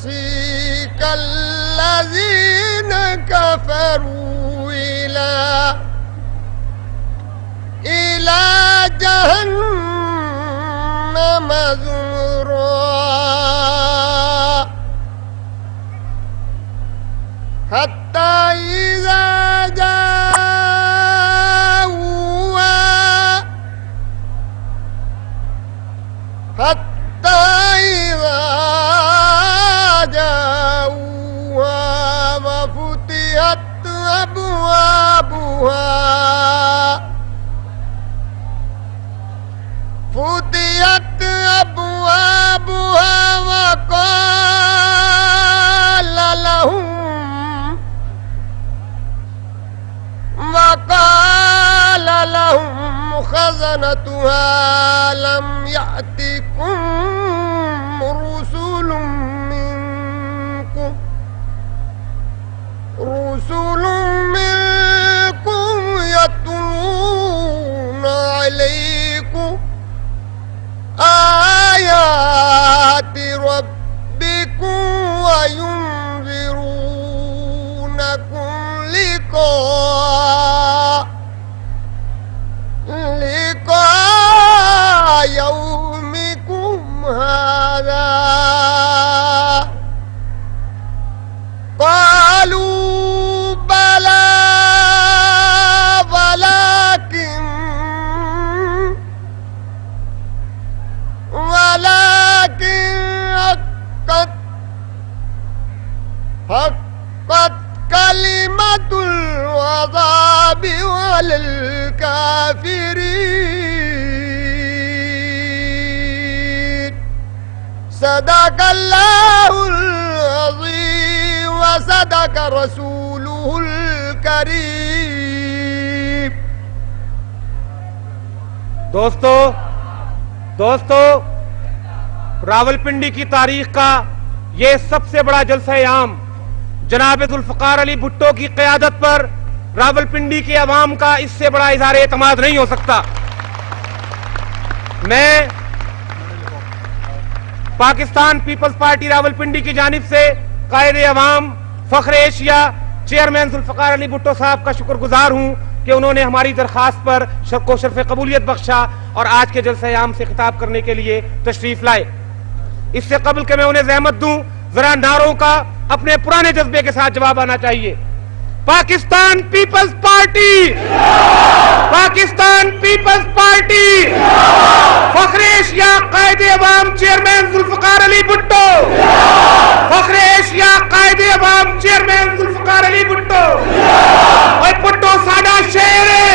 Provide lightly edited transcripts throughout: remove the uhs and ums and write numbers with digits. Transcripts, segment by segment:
وسيق الذين كفروا إلى جهنم زمرا حتى إذا جاءوها وفتحت أبوابها وقال لهم خزنتها لم يأتكم رسل منكم يتلون عليكم آيات ربكم وينذرونكم لقاء يومكم هذا قالوا بلى ولكن حقت كلمة العذاب على الكافرين صدق الله العظيم وصدق رسوله الكريم. دوستو راولپنڈی کی تاریخ کا یہ سب سے بڑا جلسہ عام جناب ذوالفقار علی بھٹو کی قیادت پر راولپنڈی کے عوام کا اس سے بڑا اظہار اعتماد نہیں ہو سکتا. میں پاکستان پیپلز پارٹی راولپنڈی کی جانب سے قائد عوام فخر ایشیا چیئرمین ذوالفقار علی بھٹو صاحب کا شکر گزار ہوں کہ انہوں نے ہماری درخواست پر شرف قبولیت بخشا اور آج کے جلسہ عام سے خطاب کرنے کے لیے تشریف لائے. اس سے قبل کہ میں انہیں زحمت دوں ذرا نعروں کا اپنے پرانے جذبے کے ساتھ جواب آنا چاہیے. Pakistan Peoples Party, Pakistan Peoples Party, فخر ایشیا قائد عوام چیئرمین ذوالفقار علی بھٹو، فخر ایشیا قائد عوام چیئرمین ذوالفقار علی بھٹو. اور بھٹو ساڈا شیر ہے،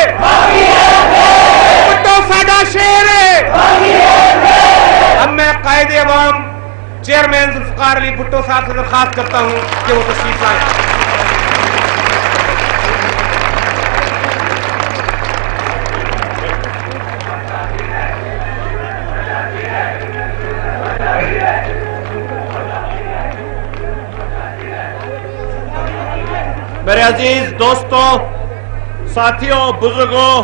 بھٹو ساڈا شیر ہے. اب میں قائد عوام چیئرمین ذوالفقار علی بھٹو صاحب سے درخواست کرتا ہوں کہ وہ تشریف لائیں. میرے عزیز دوستوں، ساتھیوں، بزرگوں،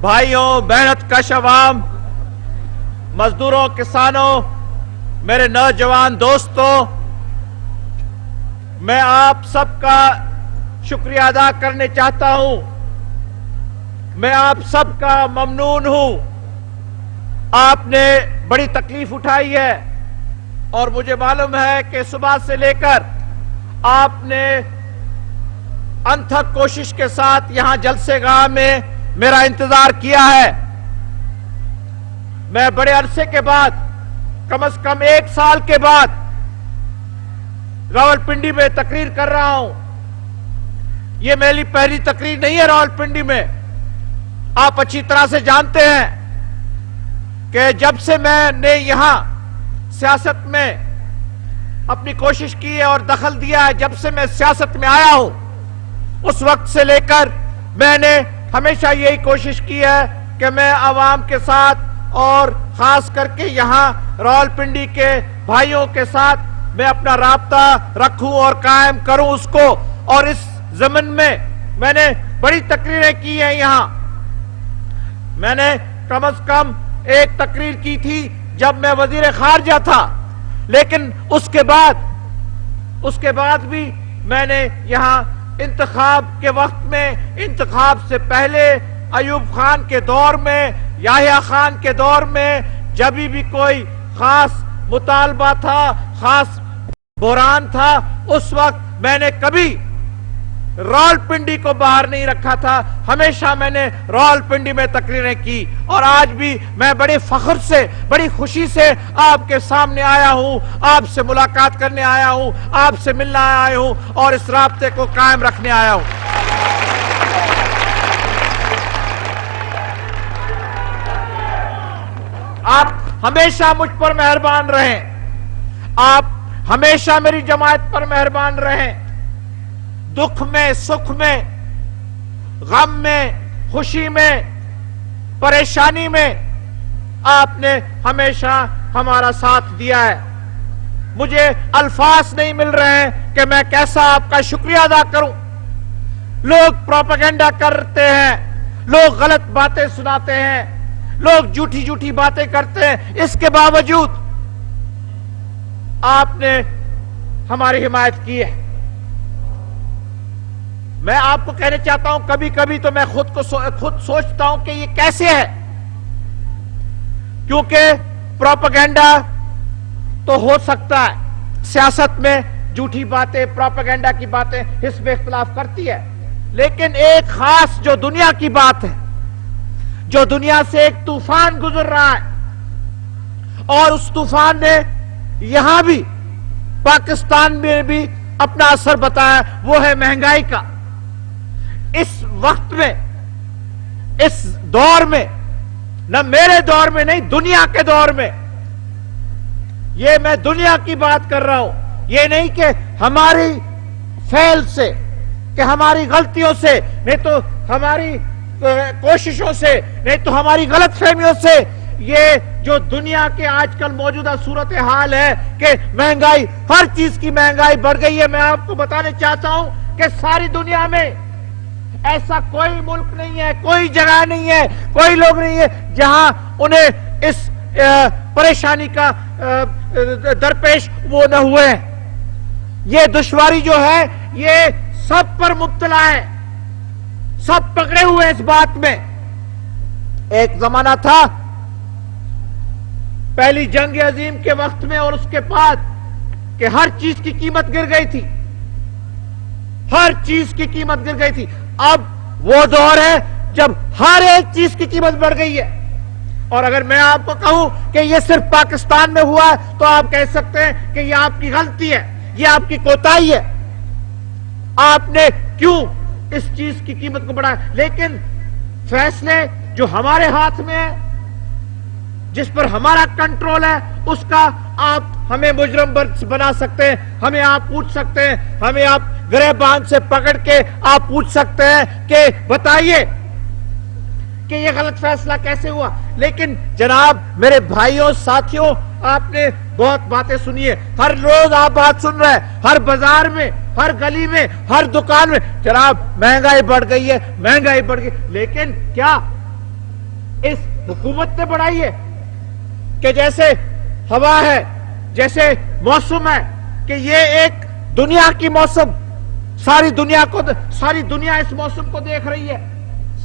بھائیوں، محنت کش عوام، مزدوروں، کسانوں، میرے نوجوان دوستوں، میں آپ سب کا شکریہ ادا کرنے چاہتا ہوں. میں آپ سب کا ممنون ہوں. آپ نے بڑی تکلیف اٹھائی ہے اور مجھے معلوم ہے کہ صبح سے لے کر آپ نے انتھک کوشش کے ساتھ یہاں جلسے گاہ میں میرا انتظار کیا ہے. میں بڑے عرصے کے بعد، کم از کم 1 سال کے بعد راولپنڈی میں تقریر کر رہا ہوں. یہ میری پہلی تقریر نہیں ہے راولپنڈی میں. آپ اچھی طرح سے جانتے ہیں کہ جب سے میں نے یہاں سیاست میں اپنی کوشش کی ہے اور دخل دیا ہے، جب سے میں سیاست میں آیا ہوں، اس وقت سے لے کر میں نے ہمیشہ یہی کوشش کی ہے کہ میں عوام کے ساتھ اور خاص کر کے یہاں راولپنڈی کے بھائیوں کے ساتھ میں اپنا رابطہ رکھوں اور قائم کروں اس کو. اور اس ضمن میں نے بڑی تقریریں کی ہیں یہاں. میں نے کم از کم 1 تقریر کی تھی جب میں وزیر خارجہ تھا، لیکن اس کے بعد اس کے بعد بھی میں نے یہاں انتخاب کے وقت میں، انتخاب سے پہلے، ایوب خان کے دور میں، یحییٰ خان کے دور میں، جب بھی کوئی خاص مطالبہ تھا، خاص بحران تھا، اس وقت میں نے کبھی راولپنڈی کو باہر نہیں رکھا تھا، ہمیشہ میں نے راولپنڈی میں تقریریں کی، اور آج بھی میں بڑے فخر سے، بڑی خوشی سے آپ کے سامنے آیا ہوں، آپ سے ملاقات کرنے آیا ہوں، آپ سے ملنا آیا ہوں، اور اس رابطے کو قائم رکھنے آیا ہوں۔ آپ ہمیشہ مجھ پر مہربان رہیں، آپ ہمیشہ میری جماعت پر مہربان رہیں، دکھ میں، سکھ میں، غم میں، خوشی میں، پریشانی میں آپ نے ہمیشہ ہمارا ساتھ دیا ہے۔ مجھے الفاظ نہیں مل رہے ہیں کہ میں کیسا آپ کا شکریہ ادا کروں۔ لوگ پروپیگنڈا کرتے ہیں، لوگ غلط باتیں سناتے ہیں، لوگ جھوٹی جھوٹی باتیں کرتے ہیں، اس کے باوجود آپ نے ہماری حمایت کی ہے۔ میں آپ کو کہنا چاہتا ہوں، کبھی کبھی تو میں خود سوچتا ہوں کہ یہ کیسے ہے، کیونکہ پروپیگنڈا تو ہو سکتا ہے، سیاست میں جھوٹی باتیں، پروپیگنڈا کی باتیں حزب اختلاف کرتی ہے، لیکن ایک خاص جو دنیا کی بات ہے، جو دنیا سے ایک طوفان گزر رہا ہے، اور اس طوفان نے یہاں بھی پاکستان میں بھی اپنا اثر بتایا، وہ ہے مہنگائی کا۔ اس وقت میں، اس دور میں، نہ میرے دور میں نہیں، دنیا کے دور میں، یہ میں دنیا کی بات کر رہا ہوں، یہ نہیں کہ ہماری فیل سے، کہ ہماری غلطیوں سے، نہیں تو ہماری کوششوں سے، نہیں تو ہماری غلط فہمیوں سے، یہ جو دنیا کے آج کل موجودہ صورتحال ہے کہ مہنگائی، ہر چیز کی مہنگائی بڑھ گئی ہے۔ میں آپ کو بتانے چاہتا ہوں کہ ساری دنیا میں ایسا کوئی ملک نہیں ہے، کوئی جگہ نہیں ہے، کوئی لوگ نہیں ہے جہاں انہیں اس پریشانی کا درپیش وہ نہ ہوئے ہیں۔ یہ دشواری جو ہے یہ سب پر مبتلا ہے، سب پکڑے ہوئے اس بات میں۔ ایک زمانہ تھا پہلی جنگ عظیم کے وقت میں اور اس کے بعد کہ ہر چیز کی قیمت گر گئی تھی، ہر چیز کی قیمت گر گئی تھی۔ اب وہ دور ہے جب ہر ایک چیز کی قیمت بڑھ گئی ہے، اور اگر میں آپ کو کہوں کہ یہ صرف پاکستان میں ہوا ہے تو آپ کہہ سکتے ہیں کہ یہ آپ کی غلطی ہے، یہ آپ کی کوتاہی ہے، آپ نے کیوں اس چیز کی قیمت کو بڑھایا۔ لیکن فیصلے جو ہمارے ہاتھ میں ہیں، جس پر ہمارا کنٹرول ہے، اس کا آپ ہمیں مجرم بنا سکتے ہیں، ہمیں آپ پوچھ سکتے ہیں، ہمیں آپ گریبان سے پکڑ کے آپ پوچھ سکتے ہیں کہ بتائیے کہ یہ غلط فیصلہ کیسے ہوا۔ لیکن جناب میرے بھائیوں، ساتھیوں، آپ نے بہت باتیں سنی ہے، ہر روز آپ بات سن رہے ہیں، ہر بازار میں، ہر گلی میں، ہر دکان میں، جناب مہنگائی بڑھ گئی ہے، مہنگائی بڑھ گئی۔ لیکن کیا اس حکومت نے بڑھائی ہے کہ جیسے ہوا ہے، جیسے موسم ہے، کہ یہ ایک دنیا کی موسم، ساری دنیا اس موسم کو دیکھ رہی ہے،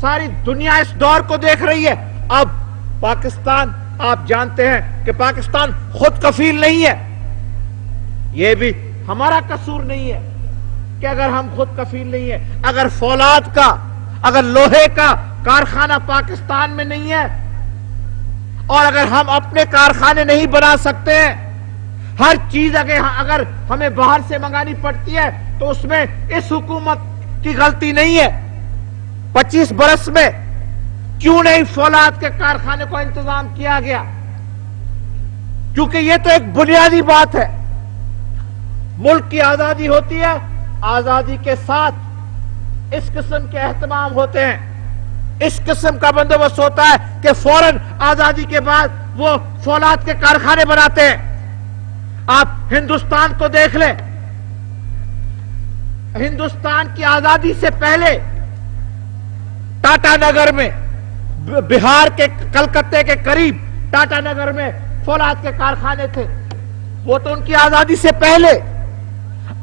ساری دنیا اس دور کو دیکھ رہی ہے۔ اب پاکستان، آپ جانتے ہیں کہ پاکستان خود کفیل نہیں ہے، یہ بھی ہمارا قصور نہیں ہے کہ اگر ہم خود کفیل نہیں ہے، اگر فولاد کا، اگر لوہے کا کارخانہ پاکستان میں نہیں ہے، اور اگر ہم اپنے کارخانے نہیں بنا سکتے ہیں، ہر چیز اگر ہمیں باہر سے منگانی پڑتی ہے تو اس میں اس حکومت کی غلطی نہیں ہے۔ 25 برس میں کیوں نہیں فولاد کے کارخانے کو انتظام کیا گیا؟ کیونکہ یہ تو ایک بنیادی بات ہے۔ ملک کی آزادی ہوتی ہے، آزادی کے ساتھ اس قسم کے اہتمام ہوتے ہیں، اس قسم کا بندوبست ہوتا ہے کہ فوراً آزادی کے بعد وہ فولاد کے کارخانے بناتے ہیں۔ آپ ہندوستان کو دیکھ لیں، ہندوستان کی آزادی سے پہلے ٹاٹا نگر میں، بہار کے کلکتے کے قریب ٹاٹا نگر میں فولاد کے کارخانے تھے، وہ تو ان کی آزادی سے پہلے۔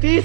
30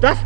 10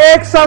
100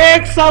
100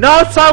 900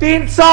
300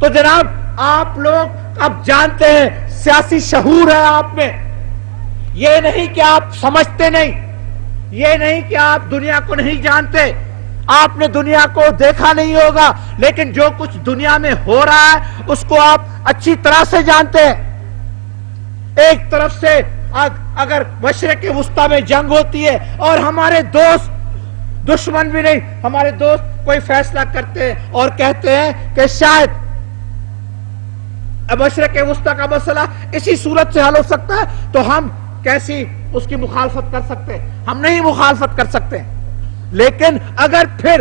تو جناب آپ لوگ اب جانتے ہیں سیاسی شعور ہے آپ میں. یہ نہیں کہ آپ سمجھتے نہیں, یہ نہیں کہ آپ دنیا کو نہیں جانتے, آپ نے دنیا کو دیکھا نہیں ہوگا, لیکن جو کچھ دنیا میں ہو رہا ہے اس کو آپ اچھی طرح سے جانتے ہیں. ایک طرف سے اگر مشرق وسطی میں جنگ ہوتی ہے اور ہمارے دوست, دشمن بھی نہیں, ہمارے دوست کوئی فیصلہ کرتے ہیں اور کہتے ہیں کہ شاید مشرق وسطی کا مسئلہ اسی صورت سے حل ہو سکتا ہے, تو ہم کیسی اس کی مخالفت کر سکتے ہیں؟ ہم نہیں مخالفت کر سکتے. لیکن اگر پھر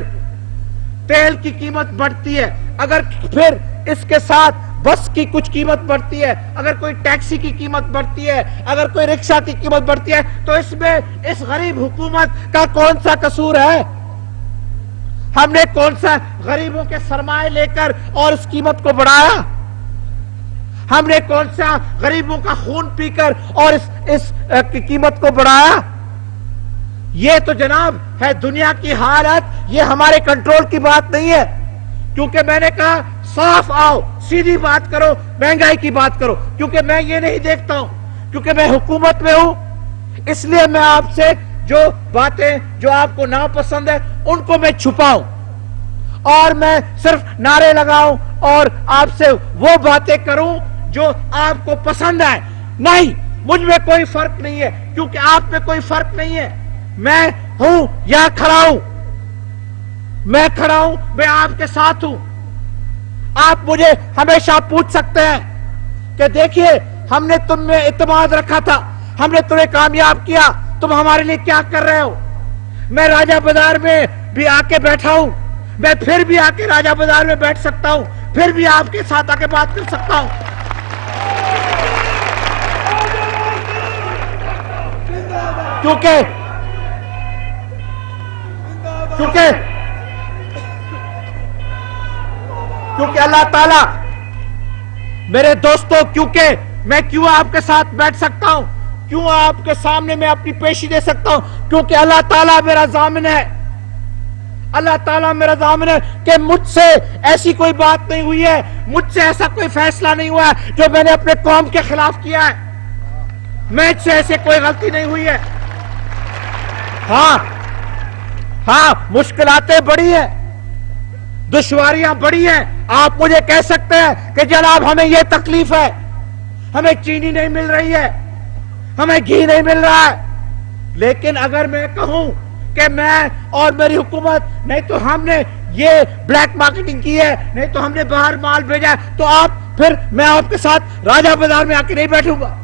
تیل کی قیمت بڑھتی ہے, اگر پھر اس کے ساتھ بس کی کچھ قیمت بڑھتی ہے, اگر کوئی ٹیکسی کی قیمت بڑھتی ہے, اگر کوئی رکشہ کی قیمت بڑھتی ہے, تو اس میں اس غریب حکومت کا کون سا قصور ہے؟ ہم نے کون سا غریبوں کے سرمایہ لے کر اور اس قیمت کو بڑھایا؟ ہم نے کون سا غریبوں کا خون پی کر اور اس قیمت کو بڑھایا؟ یہ تو جناب ہے دنیا کی حالت, یہ ہمارے کنٹرول کی بات نہیں ہے. کیونکہ میں نے کہا صاف آؤ, سیدھی بات کرو, مہنگائی کی بات کرو, کیونکہ میں یہ نہیں دیکھتا ہوں, کیونکہ میں حکومت میں ہوں, اس لیے میں آپ سے جو باتیں جو آپ کو ناپسند ہے ان کو میں چھپاؤں اور میں صرف نعرے لگاؤں اور آپ سے وہ باتیں کروں جو آپ کو پسند آئے. نہیں, مجھ میں کوئی فرق نہیں ہے, کیونکہ آپ میں کوئی فرق نہیں ہے. میں ہوں یا کھڑا ہوں, میں کھڑا ہوں, میں آپ کے ساتھ ہوں. آپ مجھے ہمیشہ پوچھ سکتے ہیں کہ دیکھیے ہم نے تم میں اعتماد رکھا تھا, ہم نے تمہیں کامیاب کیا, تم ہمارے لیے کیا کر رہے ہو؟ میں راجہ بازار میں بھی آ کے بیٹھا ہوں, میں پھر بھی آ کے راجہ بازار میں بیٹھ سکتا ہوں, پھر بھی آپ کے ساتھ آ کے بات کر سکتا ہوں. کیونکہ اللہ تعالیٰ, میرے دوستوں, کیونکہ میں کیوں آپ کے ساتھ بیٹھ سکتا ہوں, کیوں آپ کے سامنے میں اپنی پیشی دے سکتا ہوں, کیونکہ اللہ تعالیٰ میرا ضامن ہے. اللہ تعالیٰ میرا ضامن ہے کہ مجھ سے ایسی کوئی بات نہیں ہوئی ہے, مجھ سے ایسا کوئی فیصلہ نہیں ہوا ہے جو میں نے اپنے قوم کے خلاف کیا ہے. مجھ سے ایسے کوئی غلطی نہیں ہوئی ہے. ہاں مشکلاتیں بڑی ہیں, دشواریاں بڑی ہیں. آپ مجھے کہہ سکتے ہیں کہ جناب ہمیں یہ تکلیف ہے, ہمیں چینی نہیں مل رہی ہے, ہمیں گھی نہیں مل رہا ہے. لیکن اگر میں کہوں کہ میں اور میری حکومت, نہیں تو ہم نے یہ بلیک مارکیٹنگ کی ہے, نہیں تو ہم نے باہر مال بھیجا ہے, تو پھر میں آپ کے ساتھ راجہ بازار میں آ کے نہیں بیٹھوں گا.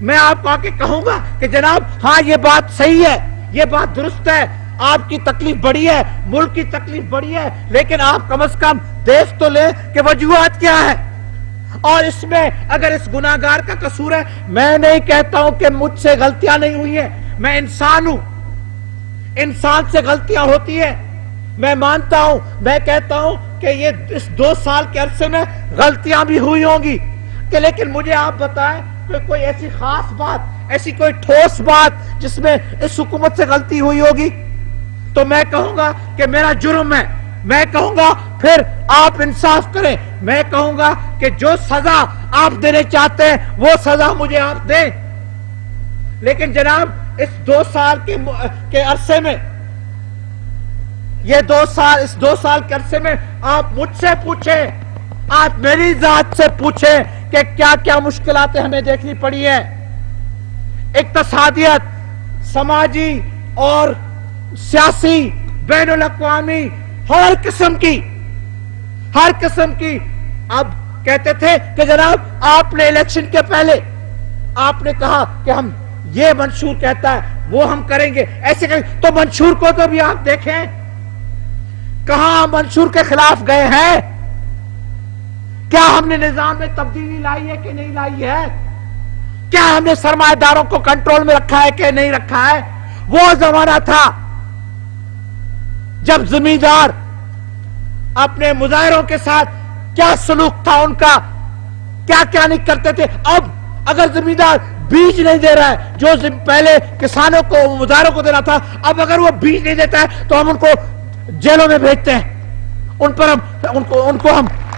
میں آپ کو آ کے کہوں گا کہ جناب ہاں یہ بات صحیح ہے, یہ بات درست ہے, آپ کی تکلیف بڑی ہے, ملک کی تکلیف بڑی ہے, لیکن آپ کم از کم دیکھ تو لیں کہ وجوہات کیا ہے. اور اس میں اگر اس گناہگار کا قصور ہے, میں نہیں کہتا ہوں کہ مجھ سے غلطیاں نہیں ہوئی ہیں, میں انسان ہوں, انسان سے غلطیاں ہوتی ہیں, میں مانتا ہوں. میں کہتا ہوں کہ یہ اس 2 سال کے عرصے میں غلطیاں بھی ہوئی ہوں گی, کہ لیکن مجھے آپ بتائیں کہ کوئی ایسی خاص بات, ایسی کوئی ٹھوس بات جس میں اس حکومت سے غلطی ہوئی ہوگی, تو میں کہوں گا کہ میرا جرم ہے. میں کہوں گا پھر آپ انصاف کریں, میں کہوں گا کہ جو سزا آپ دینے چاہتے ہیں وہ سزا مجھے آپ دیں. لیکن جناب اس 2 سال کے عرصے میں, اس 2 سال کے عرصے میں آپ مجھ سے پوچھیں, آپ میری ذات سے پوچھیں کہ کیا کیا مشکلاتیں ہمیں دیکھنی پڑی ہیں. اقتصادیت, سماجی اور سیاسی, بین الاقوامی, ہر قسم کی. اب کہتے تھے کہ جناب آپ نے الیکشن کے پہلے آپ نے کہا کہ ہم یہ منشور کہتا ہے وہ ہم کریں گے, ایسے کریں, تو منشور کو تو بھی آپ دیکھیں, کہاں منشور کے خلاف گئے ہیں؟ کیا ہم نے نظام میں تبدیلی لائی ہے کہ نہیں لائی ہے؟ کیا ہم نے سرمایہ داروں کو کنٹرول میں رکھا ہے کہ نہیں رکھا ہے؟ وہ زمانہ تھا جب زمیندار اپنے مظاہروں کے ساتھ کیا سلوک تھا ان کا, کیا کیا نہیں کرتے تھے. اب اگر زمیندار بیج نہیں دے رہا ہے جو پہلے کسانوں کو, مظاہروں کو دینا تھا, اب اگر وہ بیج نہیں دیتا ہے تو ہم ان کو جیلوں میں بھیجتے ہیں, ان کو ہم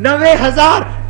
90,000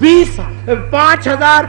5,000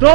2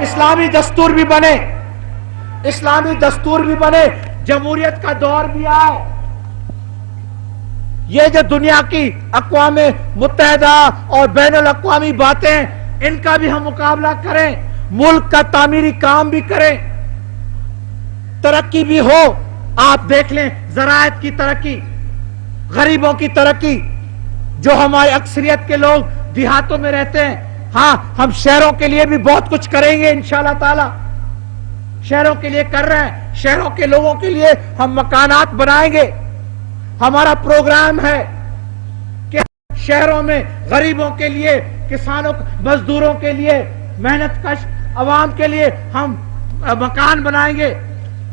اسلامی دستور بھی بنے، اسلامی دستور بھی بنے، جمہوریت کا دور بھی آئے. یہ جو دنیا کی اقوام متحدہ اور بین الاقوامی باتیں، ان کا بھی ہم مقابلہ کریں، ملک کا تعمیری کام بھی کریں، ترقی بھی ہو. آپ دیکھ لیں زراعت کی ترقی، غریبوں کی ترقی، جو ہماری اکثریت کے لوگ دیہاتوں میں رہتے ہیں. ہاں ہم شہروں کے لیے بھی بہت کچھ کریں گے انشاءاللہ تعالی، شہروں کے لیے کر رہے ہیں، شہروں کے لوگوں کے لیے ہم مکانات بنائیں گے. ہمارا پروگرام ہے کہ شہروں میں غریبوں کے لیے، کسانوں، مزدوروں کے لیے، محنت کش عوام کے لیے ہم مکان بنائیں گے.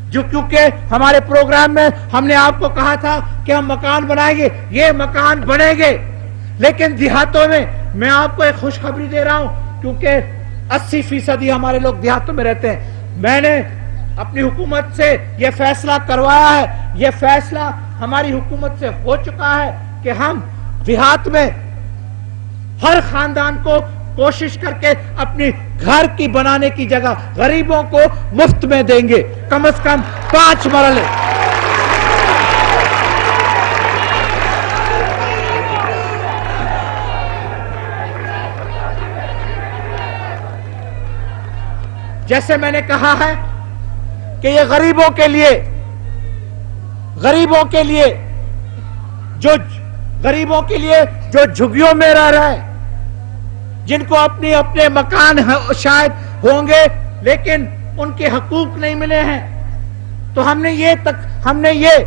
جو کیونکہ ہمارے پروگرام میں ہم نے آپ کو کہا تھا کہ ہم مکان بنائیں گے، یہ مکان بنیں گے. لیکن دیہاتوں میں آپ کو ایک خوشخبری دے رہا ہوں، کیونکہ 80% ہمارے لوگ دیہاتوں میں رہتے ہیں. میں نے اپنی حکومت سے یہ فیصلہ کروایا ہے، یہ فیصلہ ہماری حکومت سے ہو چکا ہے کہ ہم دیہات میں ہر خاندان کو کوشش کر کے اپنی گھر کی بنانے کی جگہ غریبوں کو مفت میں دیں گے، کم از کم 5 مرلے. جیسے میں نے کہا ہے کہ یہ غریبوں کے لیے جو جھگیوں میں رہ رہے ہیں، جن کو اپنے مکان شاید ہوں گے لیکن ان کے حقوق نہیں ملے ہیں، تو ہم نے یہ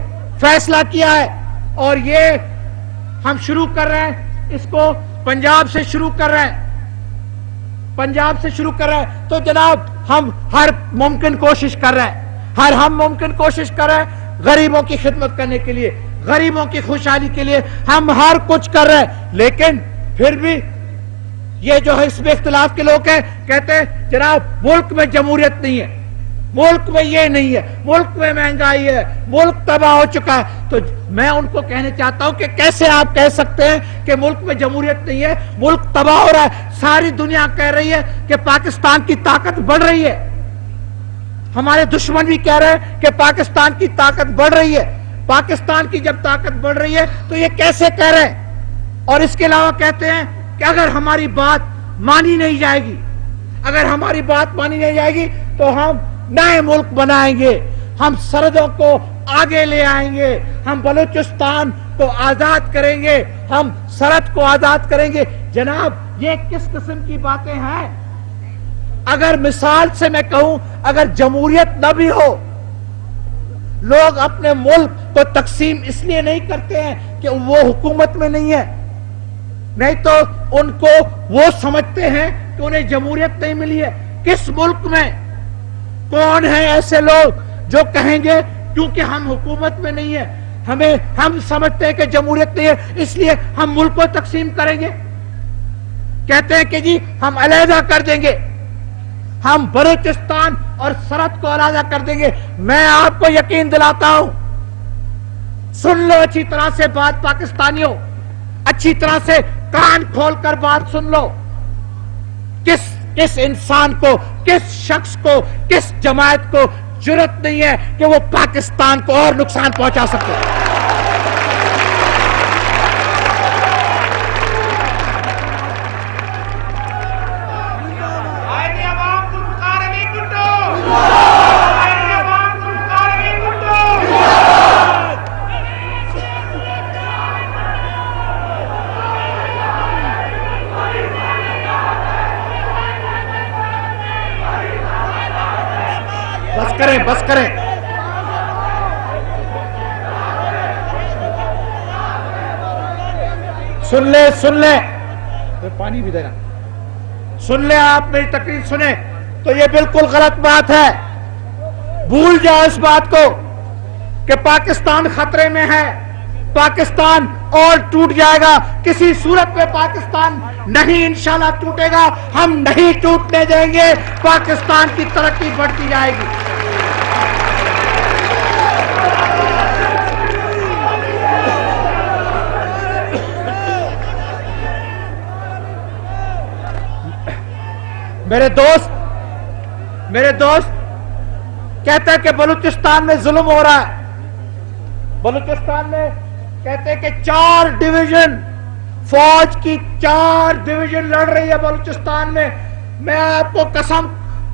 فیصلہ کیا ہے اور یہ ہم شروع کر رہے ہیں. اس کو پنجاب سے شروع کر رہے ہیں. تو جناب ہم ہر ممکن کوشش کر رہے ہیں، غریبوں کی خدمت کرنے کے لیے، غریبوں کی خوشحالی کے لیے ہم ہر کچھ کر رہے ہیں. لیکن پھر بھی یہ جو حزب اختلاف کے لوگ ہیں، کہتے ہیں جناب ملک میں جمہوریت نہیں ہے، ملک میں یہ نہیں ہے، ملک میں مہنگائی ہے، ملک تباہ ہو چکا ہے. تو میں ان کو کہنے چاہتا ہوں کہ کیسے آپ کہہ سکتے ہیں کہ ملک میں جمہوریت نہیں ہے، ملک تباہ ہو رہا ہے. ساری دنیا کہہ رہی ہے کہ پاکستان کی طاقت بڑھ رہی ہے، ہمارے دشمن بھی کہہ رہے ہیں کہ پاکستان کی طاقت بڑھ رہی ہے. پاکستان کی جب طاقت بڑھ رہی ہے تو یہ کیسے کہہ رہے ہیں؟ اور اس کے علاوہ کہتے ہیں کہ اگر ہماری بات مانی نہیں جائے گی تو ہم نئے ملک بنائیں گے، ہم سرحدوں کو آگے لے آئیں گے، ہم بلوچستان کو آزاد کریں گے، ہم سرحد کو آزاد کریں گے. جناب یہ کس قسم کی باتیں ہیں؟ اگر مثال سے میں کہوں، اگر جمہوریت نہ بھی ہو، لوگ اپنے ملک کو تقسیم اس لیے نہیں کرتے ہیں کہ وہ حکومت میں نہیں ہے، نہیں تو ان کو وہ سمجھتے ہیں کہ انہیں جمہوریت نہیں ملی ہے. کس ملک میں کون ہیں ایسے لوگ جو کہیں گے کیونکہ ہم حکومت میں نہیں ہیں، ہم سمجھتے ہیں کہ جمہوریت نہیں ہے اس لیے ہم ملک کو تقسیم کریں گے؟ کہتے ہیں کہ جی ہم علیحدہ کر دیں گے، ہم بلوچستان اور سرحد کو علیحدہ کر دیں گے. میں آپ کو یقین دلاتا ہوں، سن لو اچھی طرح سے بات پاکستانیوں، اچھی طرح سے کان کھول کر بات سن لو. کس انسان کو، کس شخص کو، کس جماعت کو جرأت نہیں ہے کہ وہ پاکستان کو اور نقصان پہنچا سکے؟ بس کریں. سن لیں پانی بھی دینا، سن لیں، آپ میری تقریر سنیں. تو یہ بالکل غلط بات ہے، بھول جاؤ اس بات کو کہ پاکستان خطرے میں ہے، پاکستان اور ٹوٹ جائے گا. کسی صورت میں پاکستان نہیں انشاءاللہ ٹوٹے گا، ہم نہیں ٹوٹنے دیں گے. پاکستان کی ترقی بڑھتی جائے گی. میرے دوست کہتے ہیں کہ بلوچستان میں ظلم ہو رہا ہے. بلوچستان میں کہتے ہیں کہ 4 ڈویژن فوج کی 4 ڈویژن لڑ رہی ہے بلوچستان میں. میں آپ کو قسم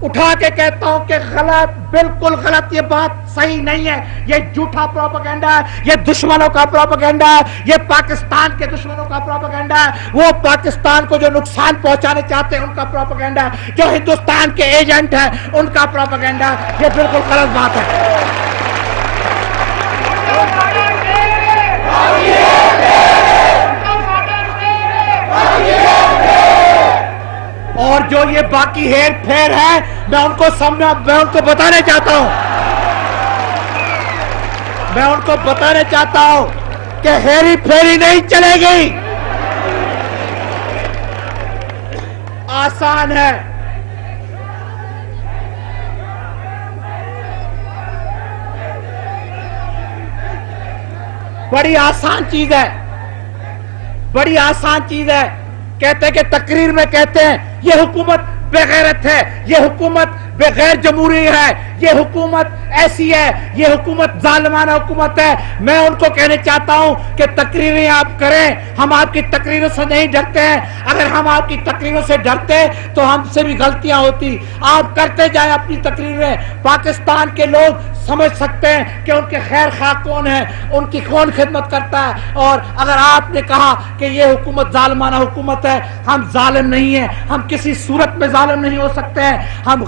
اٹھا کے کہتا ہوں کہ غلط، بالکل غلط. یہ بات صحیح نہیں ہے. یہ جھوٹا پروپیگنڈا ہے. یہ دشمنوں کا پروپیگنڈا ہے. یہ پاکستان کے دشمنوں کا پروپیگنڈا ہے. وہ پاکستان کو جو نقصان پہنچانے چاہتے ہیں ان کا پروپیگنڈا ہے. جو ہندوستان کے ایجنٹ ہیں ان کا پروپیگنڈا ہے. یہ بالکل غلط بات ہے. اور جو یہ باقی ہیر پھیر ہے میں ان کو بتانے چاہتا ہوں. میں ان کو بتانے چاہتا ہوں کہ ہیری پھیری نہیں چلے گی. آسان ہے. بڑی آسان چیز ہے. بڑی آسان چیز ہے. کہتے ہیں کہ تقریر میں کہتے ہیں یہ حکومت بے غیرت ہے، یہ حکومت بے غیر جمہوری ہے، یہ حکومت ایسی ہے، یہ حکومت ظالمانہ حکومت ہے. میں ان کو کہنے چاہتا ہوں کہ تقریریں آپ کریں. ہم آپ کی تقریروں سے نہیں ڈرتے ہیں. اگر ہم آپ کی تقریروں سے ڈرتے تو ہم سے بھی غلطیاں ہوتی. آپ کرتے جائیں اپنی تقریریں. پاکستان کے لوگ سمجھ سکتے ہیں کہ ان کے خیر خواہ کون ہے، ان کی کون خدمت کرتا ہے. اور اگر آپ نے کہا کہ یہ حکومت ظالمانہ حکومت ہے، ہم ظالم نہیں ہیں. ہم کسی صورت میں ظالم نہیں ہو سکتے ہیں. ہم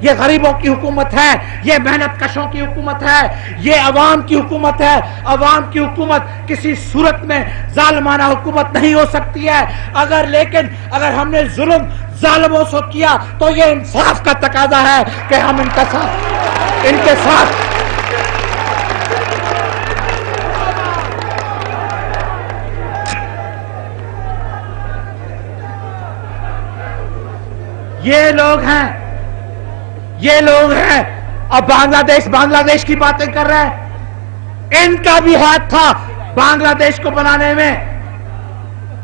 یہ غریبوں کی حکومت ہے، یہ محنت کشوں کی حکومت ہے، یہ عوام کی حکومت ہے. عوام کی حکومت کسی صورت میں ظالمانہ حکومت نہیں ہو سکتی ہے. لیکن اگر ہم نے ظلم ظالموں سے کیا تو یہ انصاف کا تقاضا ہے کہ ہم ان کے ساتھ یہ لوگ ہیں. اب بنگلہ دیش کی باتیں کر رہے ہیں. ان کا بھی ہاتھ تھا بنگلہ دیش کو بنانے میں.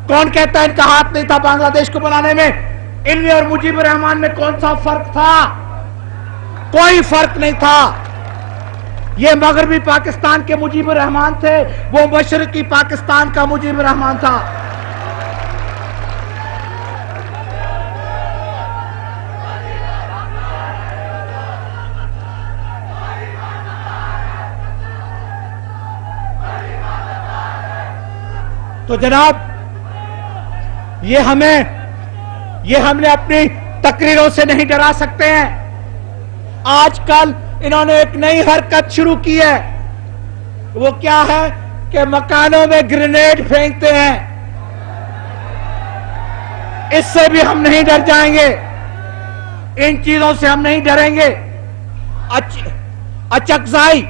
کون کہتا ہے ان کا ہاتھ نہیں تھا بنگلہ دیش کو بنانے میں؟ ان میں اور مجیب الرحمان میں کون سا فرق تھا؟ کوئی فرق نہیں تھا. یہ مغربی پاکستان کے مجیب الرحمان تھے، وہ مشرقی پاکستان کا مجیب الرحمان تھا. تو جناب یہ ہم نے اپنی تقریروں سے نہیں ڈرا سکتے ہیں. آج کل انہوں نے ایک نئی حرکت شروع کی ہے. وہ کیا ہے کہ مکانوں میں گرینیڈ پھینکتے ہیں. اس سے بھی ہم نہیں ڈر جائیں گے. ان چیزوں سے ہم نہیں ڈریں گے. اچکزائی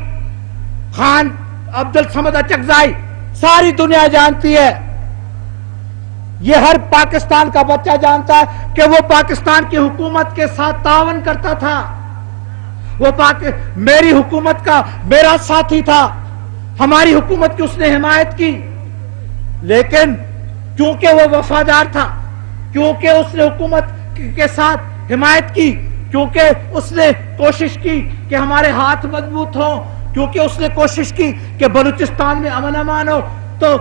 خان عبدالصمد اچکزائی ساری دنیا جانتی ہے. یہ ہر پاکستان کا بچہ جانتا ہے کہ وہ پاکستان کی حکومت کے ساتھ تعاون کرتا تھا. وہ میری حکومت کا میرا ساتھی تھا. ہماری حکومت کی اس نے حمایت کی. لیکن کیونکہ وہ وفادار تھا، کیونکہ اس نے حکومت کے ساتھ حمایت کی، کیونکہ اس نے کوشش کی کہ ہمارے ہاتھ مضبوط ہوں، کیونکہ اس نے کوشش کی کہ بلوچستان میں امن امان ہو، تو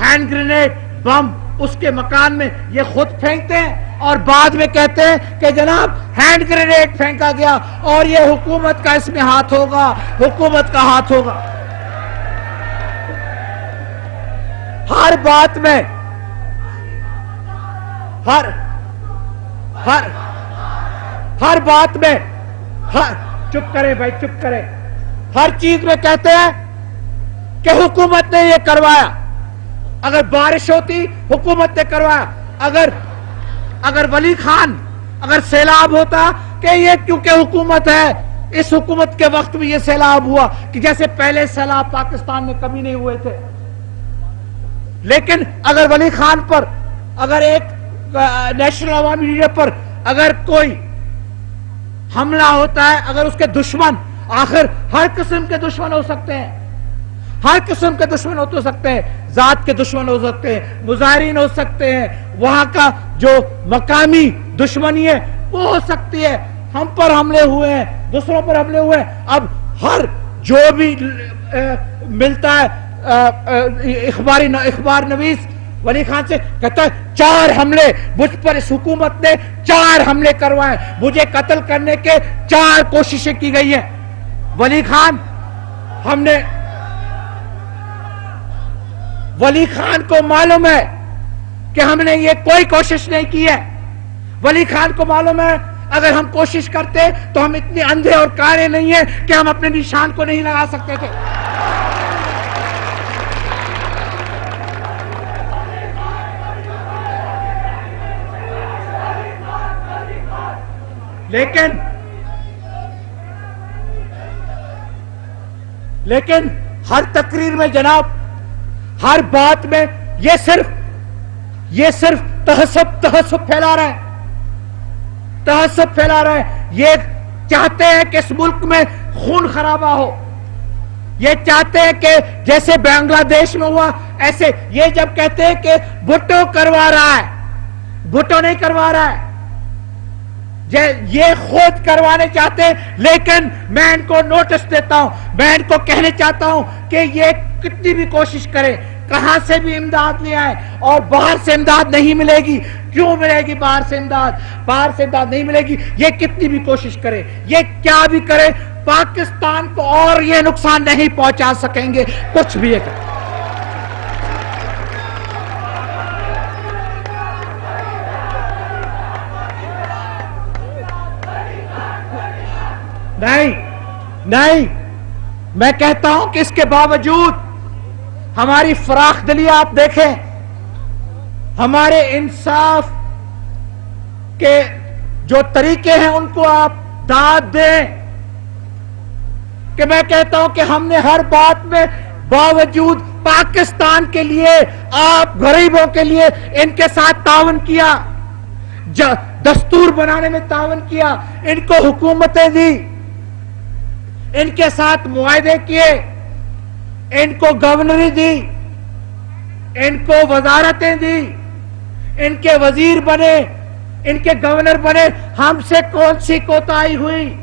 ہینڈ گرینیڈ بم اس کے مکان میں یہ خود پھینکتے ہیں اور بعد میں کہتے ہیں کہ جناب ہینڈ گرینیڈ پھینکا گیا اور یہ حکومت کا اس میں ہاتھ ہوگا، حکومت کا ہاتھ ہوگا. ہر بات میں ہر بات میں چپ کریں بھائی، چپ کریں. ہر چیز میں کہتے ہیں کہ حکومت نے یہ کروایا. اگر بارش ہوتی حکومت نے کروایا. اگر ولی خان اگر سیلاب ہوتا کہ یہ کیونکہ حکومت ہے، اس حکومت کے وقت میں یہ سیلاب ہوا کہ جیسے پہلے سیلاب پاکستان میں کبھی نہیں ہوئے تھے. لیکن اگر ولی خان پر، اگر ایک نیشنل عوامی لیڈر پر اگر کوئی حملہ ہوتا ہے، اگر اس کے دشمن، آخر ہر قسم کے دشمن ہو سکتے ہیں، ہر قسم کے دشمن ہو سکتے ہیں، ذات کے دشمن ہو سکتے ہیں، مظاہرین ہو سکتے ہیں، وہاں کا جو مقامی دشمنی ہے وہ ہو سکتی ہے. ہم پر حملے ہوئے ہیں, دوسروں پر حملے ہوئے ہیں. اب ہر جو بھی ملتا ہے اخبار نویس ولی خان سے کہتا ہے 4 حملے مجھ پر اس حکومت نے 4 حملے کروائے, مجھے قتل کرنے کے 4 کوششیں کی گئی ہیں. ولی خان کو معلوم ہے کہ ہم نے یہ کوئی کوشش نہیں کی ہے. ولی خان کو معلوم ہے اگر ہم کوشش کرتے تو ہم اتنے اندھے اور کانے نہیں ہیں کہ ہم اپنے نشان کو نہیں لگا سکتے تھے. لیکن ہر تقریر میں جناب, ہر بات میں یہ صرف تحسب پھیلا رہا ہے, تحسب پھیلا رہا ہے. یہ چاہتے ہیں کہ اس ملک میں خون خرابہ ہو, یہ چاہتے ہیں کہ جیسے بنگلہ دیش میں ہوا ایسے. یہ جب کہتے ہیں کہ بھٹو کروا رہا ہے, بھٹو نہیں کروا رہا ہے, یہ خود کروانے چاہتے ہیں. لیکن میں ان کو نوٹس دیتا ہوں, میں ان کو کہنے چاہتا ہوں کہ یہ کتنی بھی کوشش کرے, کہاں سے بھی امداد لے آئے, اور باہر سے امداد نہیں ملے گی. کیوں ملے گی باہر سے امداد؟ باہر سے امداد نہیں ملے گی. یہ کتنی بھی کوشش کرے, یہ کیا بھی کرے, پاکستان کو اور یہ نقصان نہیں پہنچا سکیں گے کچھ بھی. نہیں, میں کہتا ہوں کہ اس کے باوجود ہماری فراخ دلی آپ دیکھیں, ہمارے انصاف کے جو طریقے ہیں ان کو آپ داد دیں. کہ میں کہتا ہوں کہ ہم نے ہر بات میں باوجود پاکستان کے لیے, آپ غریبوں کے لیے ان کے ساتھ تعاون کیا, دستور بنانے میں تعاون کیا, ان کو حکومتیں دی, ان کے ساتھ معاہدے کیے, ان کو گورنری دی, ان کو وزارتیں دی, ان کے وزیر بنے, ان کے گورنر بنے. ہم سے کون سی کوتاہی ہوئی؟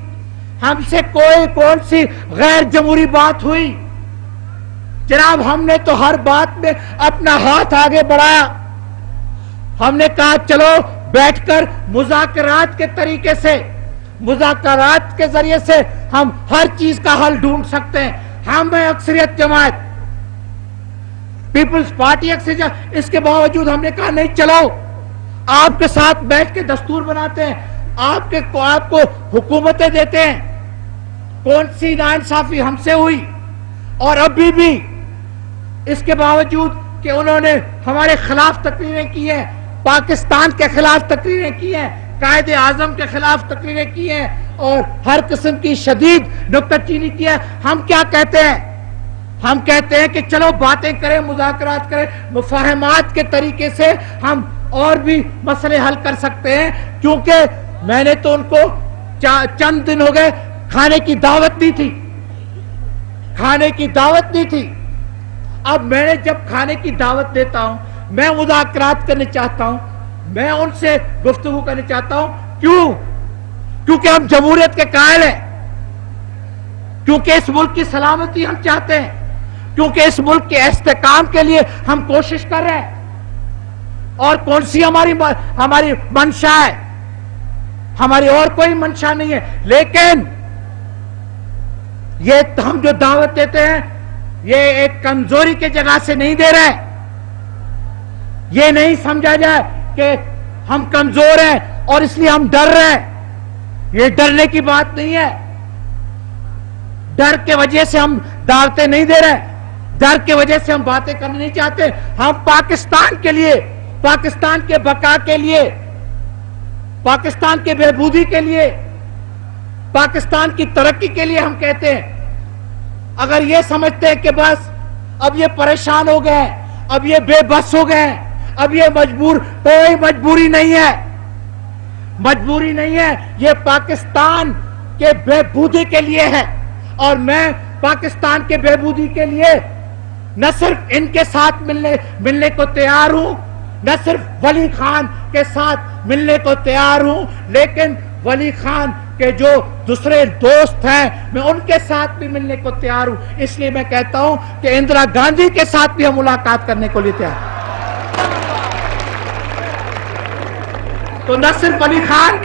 ہم سے کون سی غیر جمہوری بات ہوئی؟ جناب ہم نے تو ہر بات میں اپنا ہاتھ آگے بڑھایا. ہم نے کہا چلو بیٹھ کر مذاکرات کے طریقے سے, مذاکرات کے ذریعے سے ہم ہر چیز کا حل ڈھونڈ سکتے ہیں. ہم ہیں اکثریت جماعت, پیپلز پارٹی اکثریت, اس کے باوجود ہم نے کہا نہیں چلو آپ کے ساتھ بیٹھ کے دستور بناتے ہیں, آپ کو حکومتیں دیتے ہیں. کون سی ناانصافی ہم سے ہوئی؟ اور ابھی بھی اس کے باوجود کہ انہوں نے ہمارے خلاف تقریریں کی ہیں, پاکستان کے خلاف تقریریں کی ہیں, قائد اعظم کے خلاف تقریریں کی ہیں, اور ہر قسم کی شدید نکتہ چینی کی ہے. ہم کیا کہتے ہیں؟ ہم کہتے ہیں کہ چلو باتیں کریں, مذاکرات کریں, مفاہمات کے طریقے سے ہم اور بھی مسئلے حل کر سکتے ہیں. کیونکہ میں نے تو ان کو چند دن ہو گئے کھانے کی دعوت دی تھی, کھانے کی دعوت دی تھی. اب میں نے جب کھانے کی دعوت دیتا ہوں, میں مذاکرات کرنے چاہتا ہوں, میں ان سے گفتگو کرنے چاہتا ہوں. کیونکہ ہم جمہوریت کے قائل ہیں, کیونکہ اس ملک کی سلامتی ہم چاہتے ہیں, کیونکہ اس ملک کے استحکام کے لیے ہم کوشش کر رہے ہیں. اور کون سی ہماری منشا ہے؟ ہماری اور کوئی منشا نہیں ہے. لیکن یہ ہم جو دعوت دیتے ہیں یہ ایک کمزوری کے جگہ سے نہیں دے رہے. یہ نہیں سمجھا جائے کہ ہم کمزور ہیں اور اس لیے ہم ڈر رہے ہیں. یہ ڈرنے کی بات نہیں ہے. ڈر کے وجہ سے ہم دعوتیں نہیں دے رہے, ڈر کے وجہ سے ہم باتیں کرنا نہیں چاہتے. ہم پاکستان کے لیے, پاکستان کے بقا کے لیے, پاکستان کے بہبودی کے لیے, پاکستان کی ترقی کے لیے ہم کہتے ہیں. اگر یہ سمجھتے ہیں کہ بس اب یہ پریشان ہو گئے, اب یہ بے بس ہو گئے, اب یہ مجبور, کوئی مجبوری نہیں ہے, مجبوری نہیں ہے. یہ پاکستان کے بہبودی کے لیے ہے. اور میں پاکستان کے بہبودی کے لیے نہ صرف ان کے ساتھ ملنے کو تیار ہوں, نہ صرف ولی خان کے ساتھ ملنے کو تیار ہوں, لیکن ولی خان کہ جو دوسرے دوست ہیں میں ان کے ساتھ بھی ملنے کو تیار ہوں. اس لیے میں کہتا ہوں کہ اندرا گاندھی کے ساتھ بھی ہم ملاقات کرنے کو لیے تیار ہیں. تو نہ صرف علی خان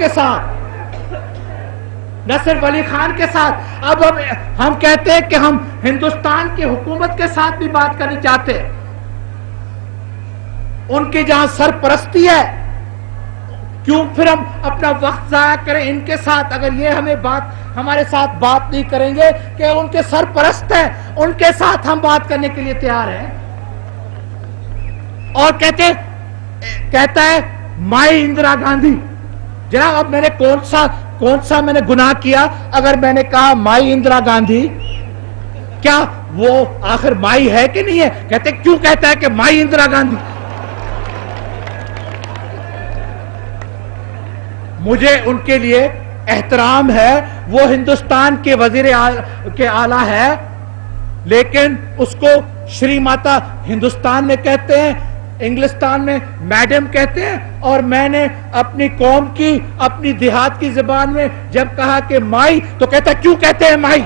کے ساتھ اب ہم کہتے ہیں کہ ہم ہندوستان کی حکومت کے ساتھ بھی بات کرنی چاہتے ہیں. ان کی جہاں سرپرستی ہے کیوں پھر ہم اپنا وقت ضائع کریں ان کے ساتھ؟ اگر یہ ہمارے ساتھ بات نہیں کریں گے کہ ان کے سرپرست ہیں ان کے ساتھ ہم بات کرنے کے لیے تیار ہیں. اور کہتا ہے مائی اندرا گاندھی. جناب اب میں نے کون سا میں نے گناہ کیا اگر میں نے کہا مائی اندرا گاندھی؟ کیا وہ آخر مائی ہے کہ نہیں ہے؟ کیوں کہتا ہے کہ مائی اندرا گاندھی؟ مجھے ان کے لیے احترام ہے. وہ ہندوستان کے وزیر کے اعلیٰ ہے لیکن اس کو شری ماتا ہندوستان میں کہتے ہیں, انگلستان میں میڈم کہتے ہیں. اور میں نے اپنی قوم کی اپنی دیہات کی زبان میں جب کہا کہ مائی تو کہتا ہے کیوں کہتے ہیں مائی؟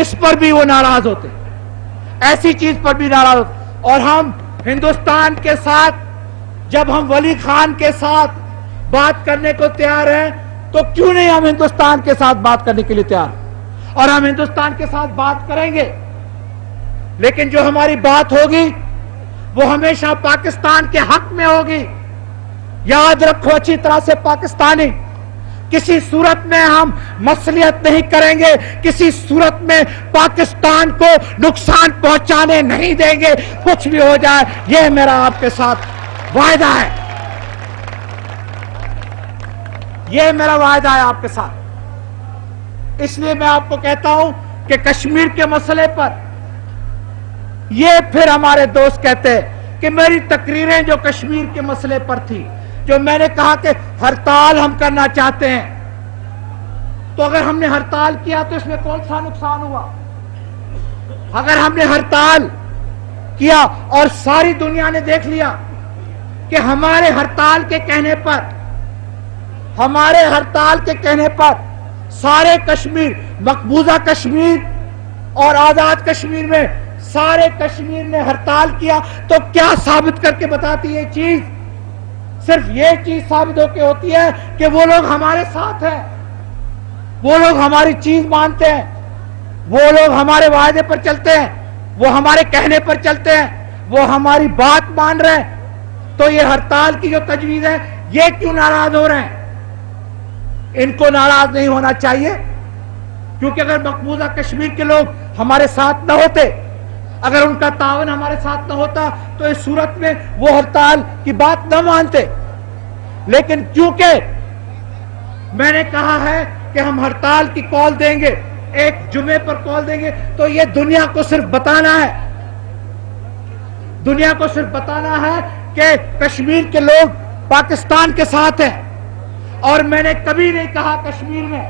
اس پر بھی وہ ناراض ہوتے, ایسی چیز پر بھی ناراض ہوتے. اور ہم ہندوستان کے ساتھ جب ہم ولی خان کے ساتھ بات کرنے کو تیار ہیں تو کیوں نہیں ہم ہندوستان کے ساتھ بات کرنے کے لیے تیار؟ اور ہم ہندوستان کے ساتھ بات کریں گے لیکن جو ہماری بات ہوگی وہ ہمیشہ پاکستان کے حق میں ہوگی. یاد رکھو اچھی طرح سے پاکستانی, کسی صورت میں ہم مصلحت نہیں کریں گے, کسی صورت میں پاکستان کو نقصان پہنچانے نہیں دیں گے کچھ بھی ہو جائے. یہ میرا آپ کے ساتھ وعدہ ہے, یہ میرا وعدہ ہے آپ کے ساتھ. اس لیے میں آپ کو کہتا ہوں کہ کشمیر کے مسئلے پر یہ پھر ہمارے دوست کہتے ہیں کہ میری تقریریں جو کشمیر کے مسئلے پر تھی, جو میں نے کہا کہ ہڑتال ہم کرنا چاہتے ہیں, تو اگر ہم نے ہڑتال کیا تو اس میں کون سا نقصان ہوا؟ اگر ہم نے ہڑتال کیا اور ساری دنیا نے دیکھ لیا کہ ہمارے ہڑتال کے کہنے پر سارے کشمیر, مقبوضہ کشمیر اور آزاد کشمیر میں سارے کشمیر نے ہڑتال کیا, تو کیا ثابت کر کے بتاتی یہ چیز؟ صرف یہ چیز ثابت ہو کے ہوتی ہے کہ وہ لوگ ہمارے ساتھ ہیں, وہ لوگ ہماری چیز مانتے ہیں, وہ لوگ ہمارے وعدے پر چلتے ہیں, وہ ہمارے کہنے پر چلتے ہیں, وہ ہماری بات مان رہے ہیں. تو یہ ہڑتال کی جو تجویز ہے یہ کیوں ناراض ہو رہے ہیں؟ ان کو ناراض نہیں ہونا چاہیے کیونکہ اگر مقبوضہ کشمیر کے لوگ ہمارے ساتھ نہ ہوتے, اگر ان کا تعاون ہمارے ساتھ نہ ہوتا تو اس صورت میں وہ ہڑتال کی بات نہ مانتے. لیکن کیونکہ میں نے کہا ہے کہ ہم ہڑتال کی کال دیں گے, ایک جمعے پر کال دیں گے, تو یہ دنیا کو صرف بتانا ہے کہ کشمیر کے لوگ پاکستان کے ساتھ ہیں. اور میں نے کبھی نہیں کہا کشمیر میں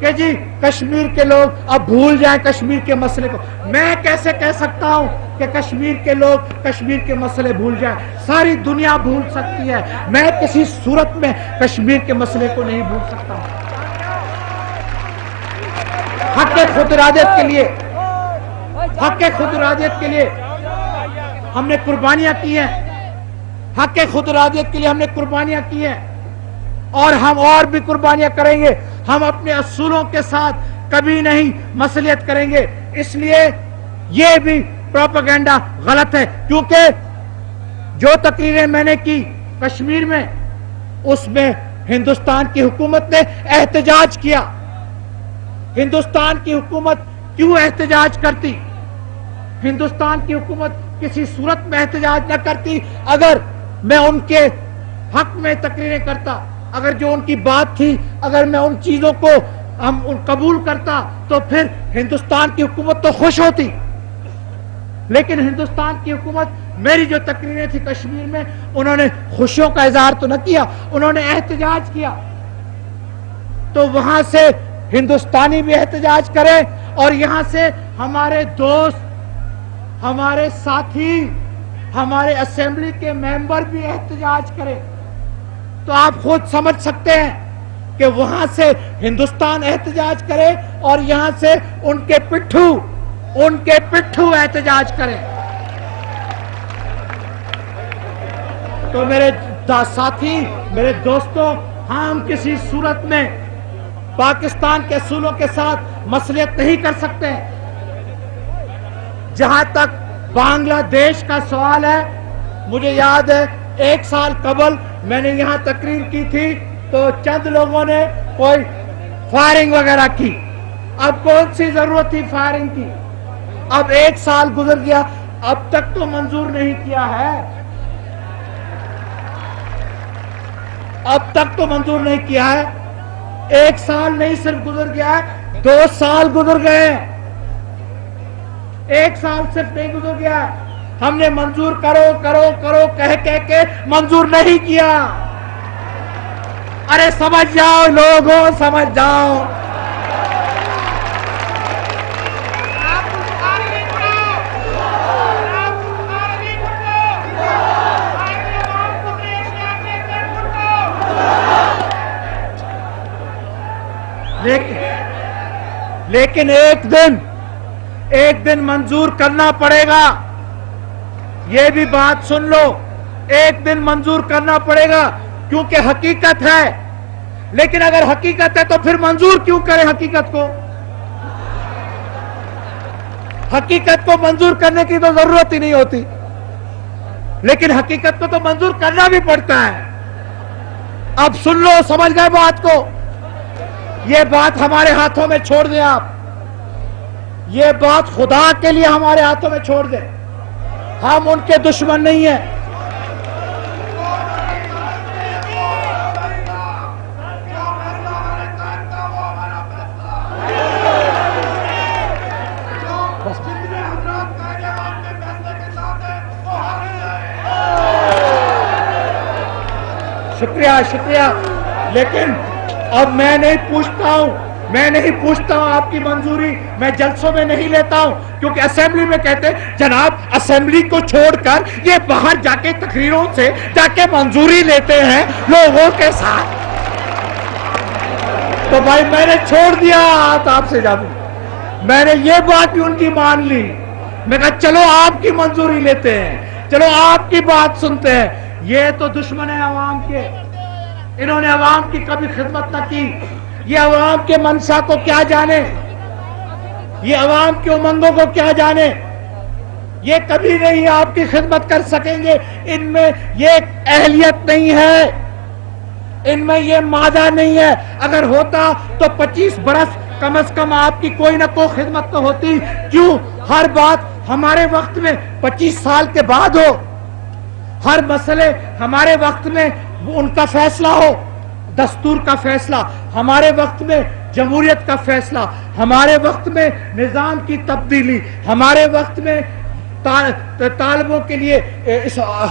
کہ جی کشمیر کے لوگ اب بھول جائیں کشمیر کے مسئلے کو. میں کیسے کہہ سکتا ہوں کہ کشمیر کے لوگ کشمیر کے مسئلے بھول جائیں؟ ساری دنیا بھول سکتی ہے, میں کسی صورت میں کشمیر کے مسئلے کو نہیں بھول سکتا ہوں. حق خود ارادیت کے لیے ہم نے قربانیاں کی ہیں, حق خود ارادیت کے لیے ہم نے قربانیاں کی ہیں, اور ہم اور بھی قربانیاں کریں گے. ہم اپنے اصولوں کے ساتھ کبھی نہیں مصلحت کریں گے. اس لیے یہ بھی پروپیگنڈا غلط ہے, کیونکہ جو تقریریں میں نے کی کشمیر میں اس میں ہندوستان کی حکومت نے احتجاج کیا. ہندوستان کی حکومت کیوں احتجاج کرتی؟ ہندوستان کی حکومت کسی صورت میں احتجاج نہ کرتی اگر میں ان کے حق میں تقریریں کرتا, اگر جو ان کی بات تھی اگر میں ان چیزوں کو قبول کرتا تو پھر ہندوستان کی حکومت تو خوش ہوتی. لیکن ہندوستان کی حکومت میری جو تقریریں تھی کشمیر میں انہوں نے خوشیوں کا اظہار تو نہ کیا, انہوں نے احتجاج کیا. تو وہاں سے ہندوستانی بھی احتجاج کرے اور یہاں سے ہمارے دوست, ہمارے ساتھی ہمارے اسمبلی کے ممبر بھی احتجاج کریں تو آپ خود سمجھ سکتے ہیں کہ وہاں سے ہندوستان احتجاج کرے اور یہاں سے ان کے پٹھو احتجاج کریں. تو میرے ساتھی، میرے دوستوں، ہم کسی صورت میں پاکستان کے اصولوں کے ساتھ مصلحت نہیں کر سکتے. جہاں تک بنگلہ دیش کا سوال ہے، مجھے یاد ہے 1 سال قبل میں نے یہاں تقریر کی تھی تو چند لوگوں نے کوئی فائرنگ وغیرہ کی. اب کون سی ضرورت تھی فائرنگ کی؟ اب 1 سال گزر گیا، اب تک تو منظور نہیں کیا ہے. اب تک تو منظور نہیں کیا ہے. 1 سال نہیں صرف گزر گیا ہے، 2 سال گزر گئے. 1 سال صرف نہیں گزر گیا. ہم نے منظور کرو کہہ کے منظور نہیں کیا. ارے سمجھ جاؤ لوگوں، سمجھ جاؤ. لیکن ایک دن منظور کرنا پڑے گا. یہ بھی بات سن لو، ایک دن منظور کرنا پڑے گا کیونکہ حقیقت ہے. لیکن اگر حقیقت ہے تو پھر منظور کیوں کریں حقیقت کو؟ حقیقت کو منظور کرنے کی تو ضرورت ہی نہیں ہوتی، لیکن حقیقت کو تو منظور کرنا بھی پڑتا ہے. اب سن لو، سمجھ گئے بات کو؟ یہ بات ہمارے ہاتھوں میں چھوڑ دیں آپ. یہ بات خدا کے لیے ہمارے ہاتھوں میں چھوڑ دیں. ہم ان کے دشمن نہیں ہیں. شکریہ. لیکن اب میں نہیں پوچھتا ہوں آپ کی منظوری. میں جلسوں میں نہیں لیتا ہوں کیونکہ اسمبلی میں کہتے جناب اسمبلی کو چھوڑ کر یہ باہر جا کے تقریروں سے جا کے منظوری لیتے ہیں لوگوں کے ساتھ. تو بھائی میں نے چھوڑ دیا آپ سے جانوں. میں نے یہ بات بھی ان کی مان لی. میں کہا چلو آپ کی منظوری لیتے ہیں، چلو آپ کی بات سنتے ہیں. یہ تو دشمن ہے عوام کے. انہوں نے عوام کی کبھی خدمت نہ کی. یہ عوام کے منشا کو کیا جانے، یہ عوام کے امنگوں کو کیا جانے. یہ کبھی نہیں آپ کی خدمت کر سکیں گے. ان میں یہ اہلیت نہیں ہے، ان میں یہ مادہ نہیں ہے. اگر ہوتا تو 25 برس کم از کم آپ کی کوئی نہ کوئی خدمت تو ہوتی. کیوں ہر بات ہمارے وقت میں 25 سال کے بعد ہو؟ ہر مسئلے ہمارے وقت میں ان کا فیصلہ ہو. دستور کا فیصلہ ہمارے وقت میں، جمہوریت کا فیصلہ ہمارے وقت میں، نظام کی تبدیلی ہمارے وقت میں، طالبوں کے لیے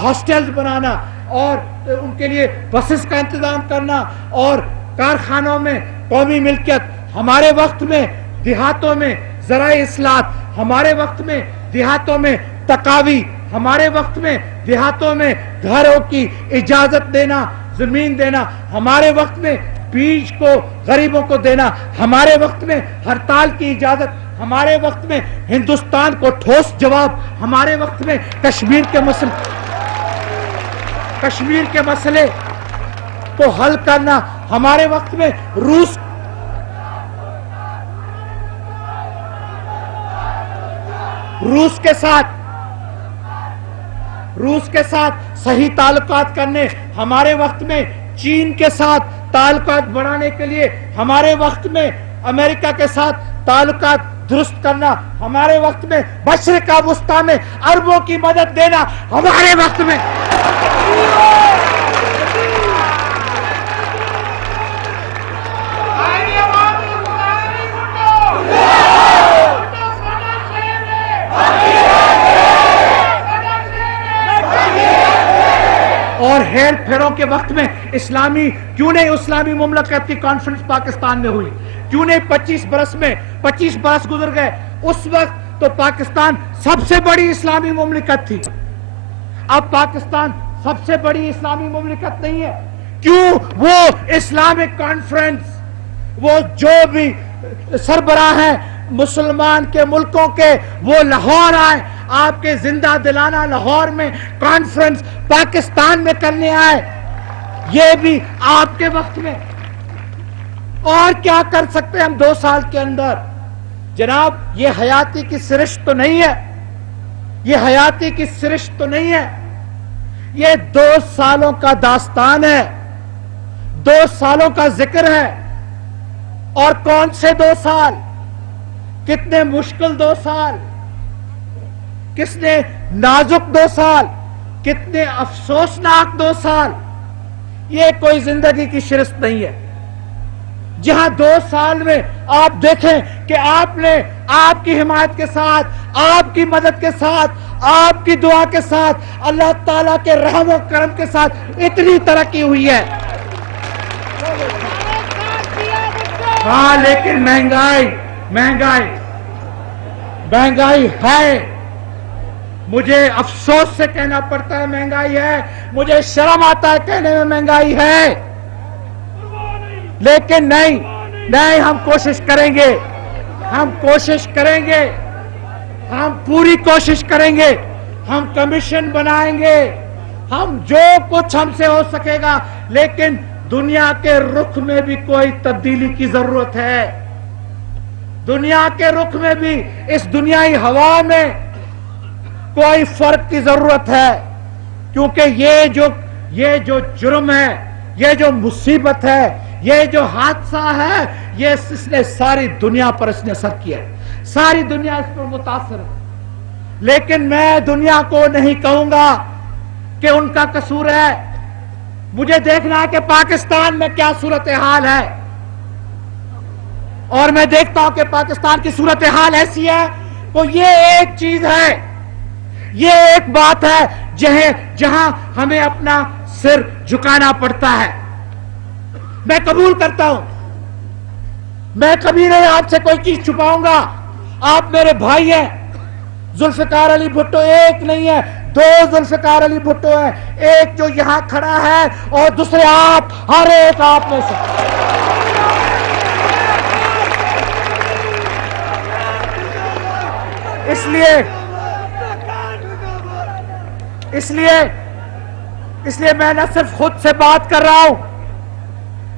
ہاسٹلز بنانا اور ان کے لیے بسز کا انتظام کرنا اور کارخانوں میں قومی ملکیت ہمارے وقت میں، دیہاتوں میں زرعی اصلاحات ہمارے وقت میں، دیہاتوں میں تقاوی ہمارے وقت میں، دیہاتوں میں گھروں کی اجازت دینا، زمین دینا ہمارے وقت میں، بیج کو غریبوں کو دینا ہمارے وقت میں، ہڑتال کی اجازت ہمارے وقت میں، ہندوستان کو ٹھوس جواب ہمارے وقت میں، کشمیر کے مسئلے کو حل کرنا ہمارے وقت میں، روس کے ساتھ صحیح تعلقات کرنے ہمارے وقت میں، چین کے ساتھ تعلقات بڑھانے کے لیے ہمارے وقت میں، امریکہ کے ساتھ تعلقات درست کرنا ہمارے وقت میں، مشرق وسطیٰ میں عربوں کی مدد دینا ہمارے وقت میں. اور ہیر پھیروں کے وقت میں کیوں نہیں اسلامی مملکت کی کانفرنس پاکستان میں ہوئی؟ کیوں نہیں 25 برس گزر گئے. اس وقت تو پاکستان سب سے بڑی اسلامی مملکت تھی. اب پاکستان سب سے بڑی اسلامی مملکت نہیں ہے؟ کیوں وہ اسلامک کانفرنس، وہ جو بھی سربراہ ہیں مسلمان کے ملکوں کے، وہ لاہور آئے، آپ کے زندہ دلانہ لاہور میں کانفرنس پاکستان میں کرنے آئے، یہ بھی آپ کے وقت میں؟ اور کیا کر سکتے ہیں ہم 2 سال کے اندر؟ جناب یہ حیاتی کی سرشت تو نہیں ہے، یہ حیاتی کی سرشت تو نہیں ہے، یہ 2 سالوں کا داستان ہے، 2 سالوں کا ذکر ہے۔ اور کون سے 2 سال؟ کتنے مشکل 2 سال، کتنے نازک 2 سال، کتنے افسوسناک 2 سال۔ یہ کوئی زندگی کی شرست نہیں ہے جہاں 2 سال میں آپ دیکھیں کہ آپ نے آپ کی حمایت کے ساتھ، آپ کی مدد کے ساتھ، آپ کی دعا کے ساتھ، اللہ تعالیٰ کے رحم و کرم کے ساتھ اتنی ترقی ہوئی ہے۔ ہاں لیکن مہنگائی ہے، مجھے افسوس سے کہنا پڑتا ہے مہنگائی ہے، مجھے شرم آتا ہے کہنے میں مہنگائی ہے، لیکن نہیں، ہم کوشش کریں گے، ہم پوری کوشش کریں گے، ہم کمیشن بنائیں گے، ہم جو کچھ ہم سے ہو سکے گا، لیکن دنیا کے رخ میں بھی کوئی تبدیلی کی ضرورت ہے، دنیا کے رخ میں بھی، اس دنیائی ہوا میں کوئی فرق کی ضرورت ہے، کیونکہ یہ جو جرم ہے، یہ جو مصیبت ہے، یہ جو حادثہ ہے، یہ اس نے ساری دنیا پر اس نے اثر کیا ہے، ساری دنیا اس پر متاثر ہے۔ لیکن میں دنیا کو نہیں کہوں گا کہ ان کا قصور ہے، مجھے دیکھنا ہے کہ پاکستان میں کیا صورتحال ہے، اور میں دیکھتا ہوں کہ پاکستان کی صورتحال ایسی ہے، تو یہ ایک چیز ہے، یہ ایک بات ہے جہاں ہمیں اپنا سر جھکانا پڑتا ہے۔ میں قبول کرتا ہوں، میں کبھی نہیں آپ سے کوئی چیز چھپاؤں گا، آپ میرے بھائی ہیں، ذوالفقار علی بھٹو ایک نہیں ہے، 2 ذوالفقار علی بھٹو ہیں، ایک جو یہاں کھڑا ہے اور دوسرے آپ، ہر ایک آپ میں سے۔ اس لیے میں نہ صرف خود سے بات کر رہا ہوں،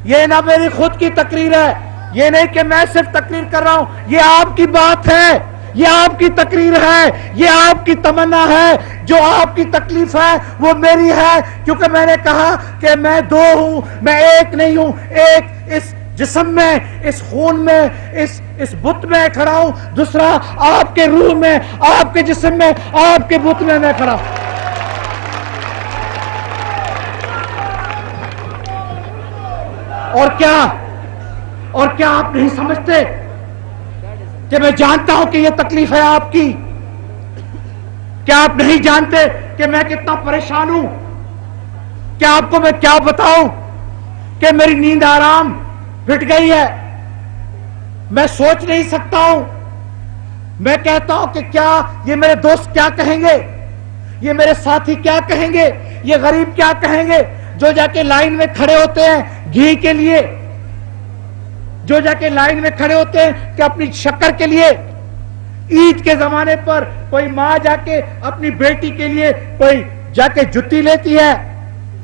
یہ نہ میری خود کی تقریر ہے، یہ نہیں کہ میں صرف تقریر کر رہا ہوں، یہ آپ کی بات ہے، یہ آپ کی تقریر ہے، یہ آپ کی تمنا ہے، جو آپ کی تکلیف ہے وہ میری ہے، کیونکہ میں نے کہا کہ میں 2 ہوں، میں ایک نہیں ہوں، ایک اس جسم میں، اس خون میں، اس بت میں کھڑا ہوں، دوسرا آپ کے روح میں، آپ کے جسم میں، آپ کے بت میں کھڑا ہوں۔ اور کیا آپ نہیں سمجھتے کہ میں جانتا ہوں کہ یہ تکلیف ہے آپ کی؟ کیا آپ نہیں جانتے کہ میں کتنا پریشان ہوں؟ کیا آپ کو میں کیا بتاؤں کہ میری نیند آرام پھٹ گئی ہے، میں سوچ نہیں سکتا ہوں، میں کہتا ہوں کہ کیا یہ میرے دوست کیا کہیں گے، یہ میرے ساتھی کیا کہیں گے، یہ غریب کیا کہیں گے جو جا کے لائن میں کھڑے ہوتے ہیں گھی کے لیے، جو جا کے لائن میں کھڑے ہوتے ہیں کہ اپنی شکر کے لیے۔ عید کے زمانے پر کوئی ماں جا کے اپنی بیٹی کے لیے کوئی جا کے جتی لیتی ہے،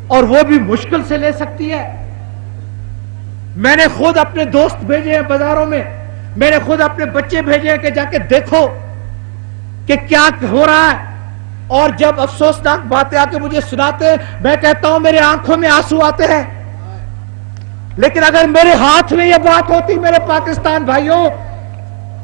اور وہ بھی مشکل سے لے سکتی ہے۔ میں نے خود اپنے دوست بھیجے ہیں بازاروں میں، میں نے خود اپنے بچے بھیجے ہیں کہ جا کے دیکھو کہ کیا ہو رہا ہے، اور جب افسوسناک باتیں آ کے مجھے سناتے ہیں، میں کہتا ہوں میرے آنکھوں میں آنسو آتے ہیں۔ لیکن اگر میرے ہاتھ میں یہ بات ہوتی میرے پاکستان بھائیوں،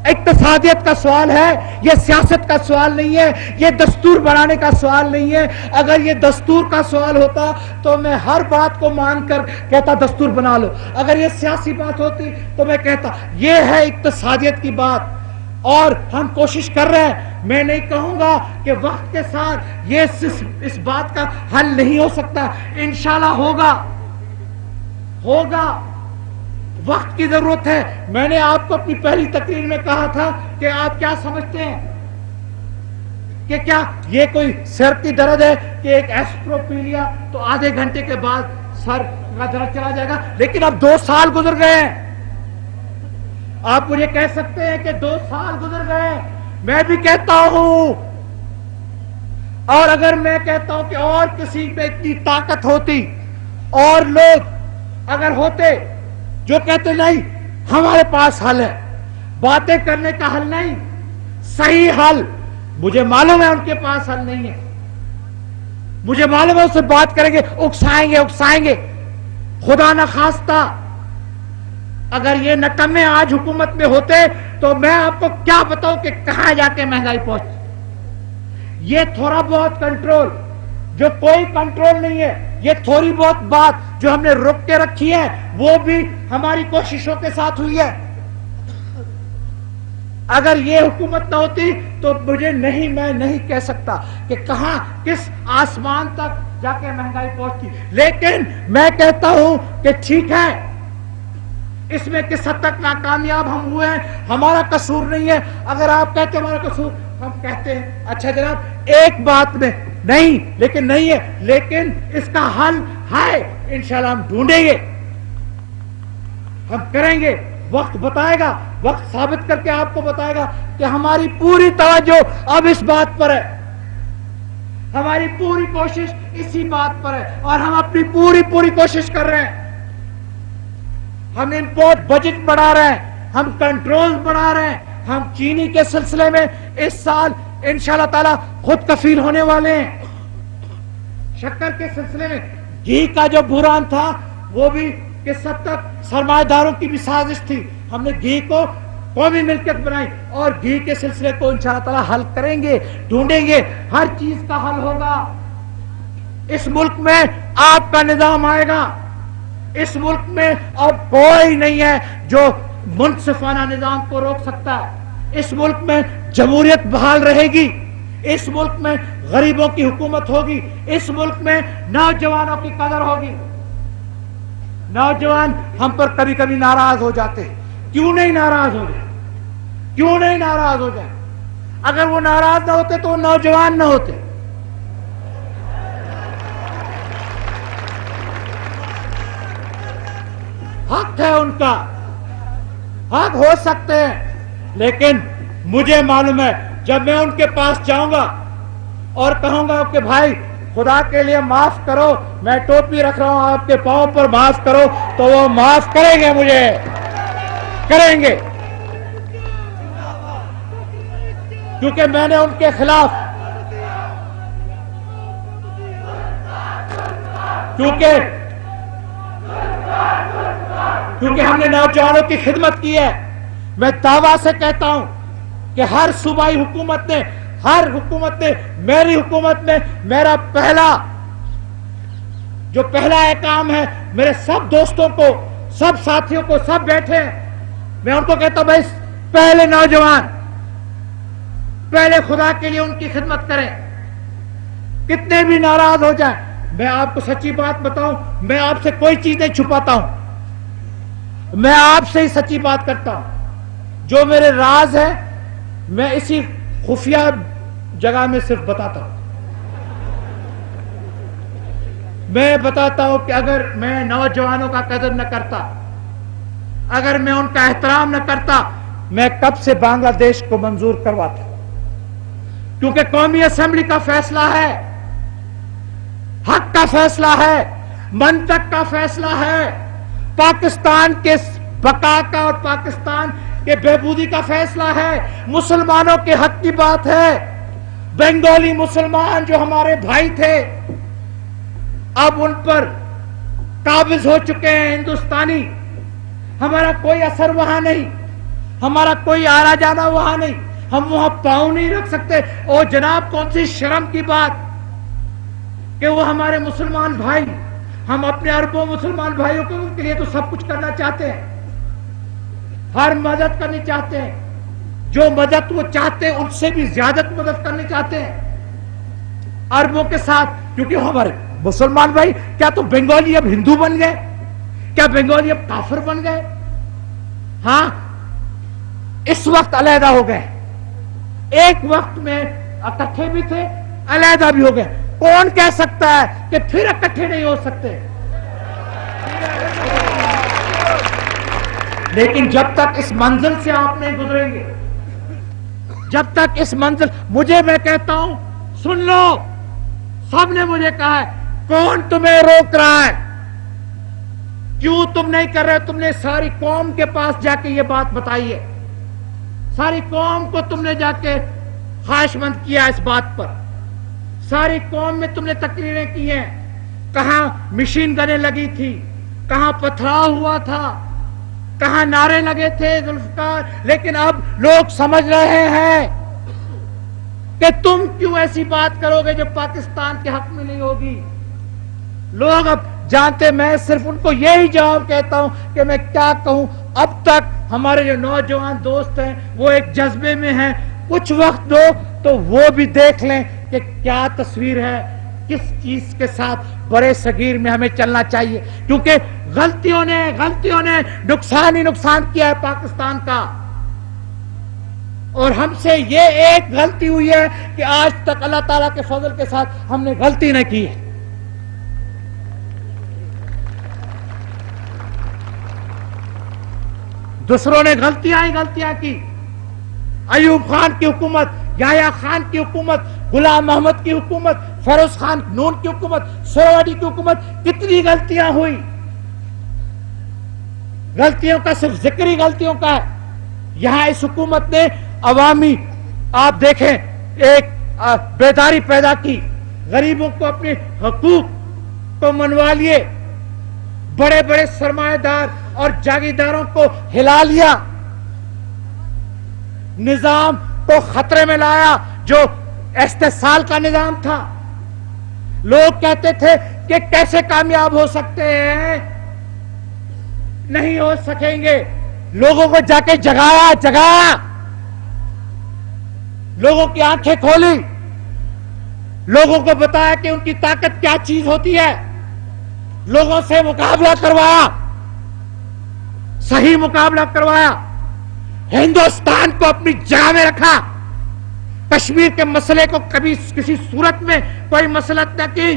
اقتصادیت کا سوال ہے، یہ سیاست کا سوال نہیں ہے، یہ دستور بنانے کا سوال نہیں ہے۔ اگر یہ دستور کا سوال ہوتا تو میں ہر بات کو مان کر کہتا دستور بنا لو، اگر یہ سیاسی بات ہوتی تو میں کہتا یہ ہے اقتصادیت کی بات، اور ہم کوشش کر رہے ہیں۔ میں نہیں کہوں گا کہ وقت کے ساتھ یہ اس بات کا حل نہیں ہو سکتا، انشاءاللہ ہوگا، وقت کی ضرورت ہے۔ میں نے آپ کو اپنی پہلی تقریر میں کہا تھا کہ آپ کیا سمجھتے ہیں کہ کیا یہ کوئی سر کی درد ہے کہ ایک ایسپرو لیا تو آدھے گھنٹے کے بعد سر کا درد چلا جائے گا. لیکن اب 2 سال گزر گئے ہیں. آپ مجھے کہہ سکتے ہیں کہ 2 سال گزر گئے ہیں. میں بھی کہتا ہوں, اور اگر میں کہتا ہوں کہ اور کسی میں اتنی طاقت ہوتی اور لوگ اگر ہوتے جو کہتے نہیں ہمارے پاس حل ہے, باتیں کرنے کا حل نہیں, صحیح حل, مجھے معلوم ہے ان کے پاس حل نہیں ہے, مجھے معلوم ہے اس سے بات کریں گے, اکسائیں گے. خدا نہ خواستہ اگر یہ نکمے آج حکومت میں ہوتے تو میں آپ کو کیا بتاؤں کہ کہاں جا کے مہنگائی پہنچتی. یہ تھوڑا بہت کنٹرول جو کوئی کنٹرول نہیں ہے, یہ تھوڑی بہت بات جو ہم نے روک کے رکھی ہے وہ بھی ہماری کوششوں کے ساتھ ہوئی ہے. اگر یہ حکومت نہ ہوتی تو میں نہیں کہہ سکتا کہ کہاں کس آسمان تک جا کے مہنگائی پہنچتی. لیکن میں کہتا ہوں کہ ٹھیک ہے, اس میں کس حد تک ناکامیاب ہم ہوئے ہیں ہمارا قصور نہیں ہے. اگر آپ کہتے ہیں ہمارا قصور, ہم کہتے ہیں اچھا جناب ایک بات میں نہیں, لیکن نہیں ہے, لیکن اس کا حل ہے, انشاءاللہ ہم ڈھونڈیں گے, ہم کریں گے. وقت بتائے گا, وقت ثابت کر کے آپ کو بتائے گا کہ ہماری پوری توجہ اب اس بات پر ہے, ہماری پوری کوشش اسی بات پر ہے, اور ہم اپنی پوری کوشش کر رہے ہیں. ہم امپورٹ بجٹ بڑھا رہے ہیں, ہم کنٹرول بڑھا رہے ہیں, ہم چینی کے سلسلے میں اس سال انشاءاللہ تعالی خود کفیل ہونے والے ہیں. شکر کے سلسلے میں گھی کا جو بحران تھا وہ بھی کس حد تک سرمایہ داروں کی بھی سازش تھی. ہم نے گھی کو قومی ملکیت بنائی اور گھی کے سلسلے کو انشاءاللہ تعالی حل کریں گے, ڈھونڈیں گے, ہر چیز کا حل ہوگا. اس ملک میں آپ کا نظام آئے گا. اس ملک میں اب کوئی نہیں ہے جو منصفانہ نظام کو روک سکتا ہے. اس ملک میں جمہوریت بحال رہے گی. اس ملک میں غریبوں کی حکومت ہوگی. اس ملک میں نوجوانوں کی قدر ہوگی. نوجوان ہم پر کبھی کبھی ناراض ہو جاتے ہیں. کیوں نہیں ناراض ہو جائے, کیوں نہیں ناراض ہو جائے. اگر وہ ناراض نہ ہوتے تو وہ نوجوان نہ ہوتے. حق ہے ان کا, حق ہو سکتے ہیں, لیکن مجھے معلوم ہے جب میں ان کے پاس جاؤں گا اور کہوں گا کہ بھائی خدا کے لیے معاف کرو, میں ٹوپی رکھ رہا ہوں آپ کے پاؤں پر, معاف کرو, تو وہ معاف کریں گے, مجھے کریں گے, کیونکہ میں نے ان کے خلاف, کیونکہ ہم نے نوجوانوں کی خدمت کی ہے. میں دعویٰ سے کہتا ہوں کہ ہر صوبائی حکومت نے, ہر حکومت نے, میری حکومت میں میرا پہلا کام ہے, میرے سب دوستوں کو, سب ساتھیوں کو, سب بیٹھے ہیں, میں ان کو کہتا ہوں بھائی پہلے نوجوان, پہلے خدا کے لیے ان کی خدمت کریں. کتنے بھی ناراض ہو جائیں, میں آپ کو سچی بات بتاؤں, میں آپ سے کوئی چیز نہیں چھپاتا ہوں, میں آپ سے ہی سچی بات کرتا ہوں. جو میرے راز ہے میں اسی خفیہ جگہ میں صرف بتاتا ہوں. میں بتاتا ہوں کہ اگر میں نوجوانوں کا قدر نہ کرتا, اگر میں ان کا احترام نہ کرتا, میں کب سے بنگلہ دیش کو منظور کرواتا. کیونکہ قومی اسمبلی کا فیصلہ ہے, حق کا فیصلہ ہے, منطق کا فیصلہ ہے, پاکستان کے بقا کا اور پاکستان کے بہبودی کا فیصلہ ہے, مسلمانوں کے حق کی بات ہے. بنگالی مسلمان جو ہمارے بھائی تھے اب ان پر قابض ہو چکے ہیں ہندوستانی. ہمارا کوئی اثر وہاں نہیں, ہمارا کوئی آنا جانا وہاں نہیں, ہم وہاں پاؤں نہیں رکھ سکتے. اور جناب کون سی شرم کی بات کہ وہ ہمارے مسلمان بھائی, ہم اپنے اربوں مسلمان بھائیوں کے لیے تو سب کچھ کرنا چاہتے ہیں, ہر مدد کرنی چاہتے ہیں, جو مدد وہ چاہتے ہیں ان سے بھی زیادہ مدد کرنی چاہتے ہیں اربوں کے ساتھ. کیونکہ ہمارے مسلمان بھائی, کیا تو بنگالی اب ہندو بن گئے, کیا بنگالی اب کافر بن گئے؟ ہاں اس وقت علیحدہ ہو گئے. ایک وقت میں اکٹھے بھی تھے علیحدہ بھی ہو گئے. کون کہہ سکتا ہے کہ پھر اکٹھے نہیں ہو سکتے؟ لیکن جب تک اس منزل سے آپ نہیں گزریں گے، جب تک اس منزل، میں کہتا ہوں سن لو، سب نے مجھے کہا ہے کون تمہیں روک رہا ہے، کیوں تم نہیں کر رہے؟ تم نے ساری قوم کے پاس جا کے یہ بات بتائی ہے، ساری قوم کو تم نے جا کے خواہش مند کیا اس بات پر، ساری قوم میں تم نے تقریریں کی ہیں، کہاں مشین گنیں لگی تھی، کہاں پتھراؤ ہوا تھا، کہاں نعرے لگے تھے ذوالفقار. لیکن اب لوگ سمجھ رہے ہیں کہ تم کیوں ایسی بات کرو گے جو پاکستان کے حق میں نہیں ہوگی. لوگ اب جانتے، میں صرف ان کو یہی جواب کہتا ہوں کہ میں کیا کہوں. اب تک ہمارے جو نوجوان دوست ہیں وہ ایک جذبے میں ہیں، کچھ وقت دو تو وہ بھی دیکھ لیں کہ کیا تصویر ہے، کس چیز کے ساتھ بڑے صغیر میں ہمیں چلنا چاہیے. کیونکہ غلطیوں نے نقصان ہی نقصان کیا ہے پاکستان کا. اور ہم سے یہ ایک غلطی ہوئی ہے کہ آج تک اللہ تعالیٰ کے فضل کے ساتھ ہم نے غلطی نہ کی ہے. دوسروں نے غلطیاں کی. ایوب خان کی حکومت، یحییٰ خان کی حکومت، غلام محمد کی حکومت، فیروز خان نون کی حکومت، سہروردی کی حکومت، کتنی غلطیاں ہوئی. غلطیوں کا صرف ذکر ہی غلطیوں کا ہے. یہاں اس حکومت نے عوامی، آپ دیکھیں، ایک بیداری پیدا کی، غریبوں کو اپنے حقوق کو منوا لیے، بڑے بڑے سرمایہ دار اور جاگیرداروں کو ہلا لیا، نظام کو خطرے میں لایا جو استحصال کا نظام تھا. لوگ کہتے تھے کہ کیسے کامیاب ہو سکتے ہیں، نہیں ہو سکیں گے. لوگوں کو جا کے جگایا، لوگوں کی آنکھیں کھولی، لوگوں کو بتایا کہ ان کی طاقت کیا چیز ہوتی ہے، لوگوں سے مقابلہ کروایا، صحیح مقابلہ کروایا، ہندوستان کو اپنی جگہ میں رکھا، کشمیر کے مسئلے کو کبھی کسی صورت میں کوئی مسلط نہ کی.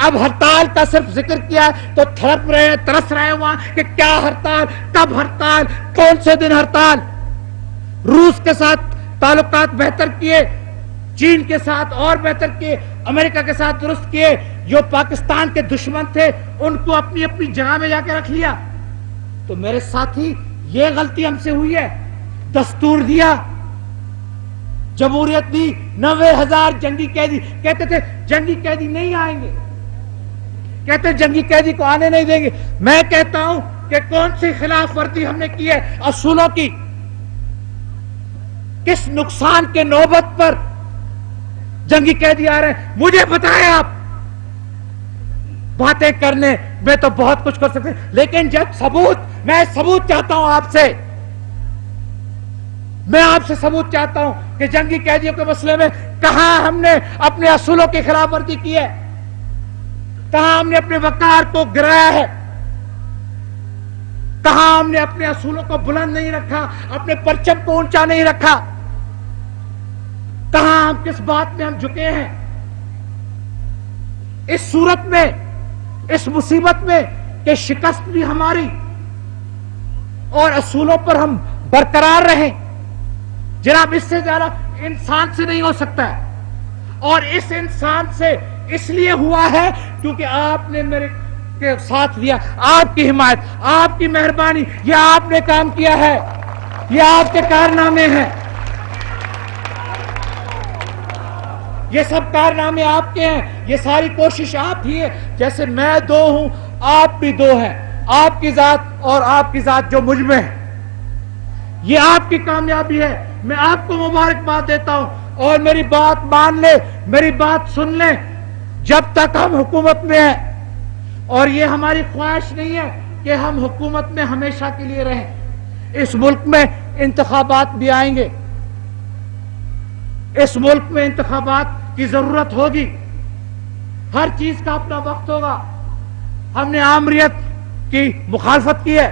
اب ہڑتال کا صرف ذکر کیا تو ترس رہے وہاں کہ کیا ہڑتال، کب ہڑتال، کون سے دن ہڑتال. روس کے ساتھ تعلقات بہتر کیے، چین کے ساتھ اور بہتر کیے، امریکہ کے ساتھ درست کیے. جو پاکستان کے دشمن تھے ان کو اپنی اپنی جگہ میں جا کے رکھ لیا. تو میرے ساتھی، یہ غلطی ہم سے ہوئی ہے. دستور دیا، جمہوریت دی، 90,000 جنگی قیدی. کہتے تھے جنگی قیدی نہیں آئیں گے، کہتے جنگی قیدی کو آنے نہیں دیں گے. میں کہتا ہوں کہ کون سی خلاف ورزی ہم نے کی ہے اصولوں کی، کس نقصان کے نوبت پر جنگی قیدی آ رہے ہیں. مجھے بتائیں آپ. باتیں کرنے میں تو بہت کچھ کر سکتے، لیکن جب میں ثبوت چاہتا ہوں آپ سے، میں آپ سے ثبوت چاہتا ہوں کہ جنگی قیدیوں کے مسئلے میں کہاں ہم نے اپنے اصولوں کی خلاف ورزی کی ہے، کہاں ہم نے اپنے وقار کو گرایا ہے، کہاں ہم نے اپنے اصولوں کو بلند نہیں رکھا، اپنے پرچم کو اونچا نہیں رکھا، کہاں ہم کس بات میں ہم جھکے ہیں. اس صورت میں، اس مصیبت میں کہ شکست بھی ہماری اور اصولوں پر ہم برقرار رہیں. جناب، اس سے زیادہ انسان سے نہیں ہو سکتا ہے. اور اس انسان سے اس لیے ہوا ہے کیونکہ آپ نے میرے کے ساتھ دیا، آپ کی حمایت، آپ کی مہربانی، یہ آپ نے کام کیا ہے، یہ آپ کے کارنامے ہیں، یہ سب کارنامے آپ کے ہیں، یہ ساری کوشش آپ ہی ہے. جیسے میں دو ہوں، آپ بھی دو ہیں، آپ کی ذات اور آپ کی ذات جو مجھ میں ہے، یہ آپ کی کامیابی ہے. میں آپ کو مبارکباد دیتا ہوں. اور میری بات مان لے، میری بات سن لیں. جب تک ہم حکومت میں ہیں، اور یہ ہماری خواہش نہیں ہے کہ ہم حکومت میں ہمیشہ کے لیے رہیں، اس ملک میں انتخابات بھی آئیں گے، اس ملک میں انتخابات کی ضرورت ہوگی، ہر چیز کا اپنا وقت ہوگا. ہم نے آمریت کی مخالفت کی ہے،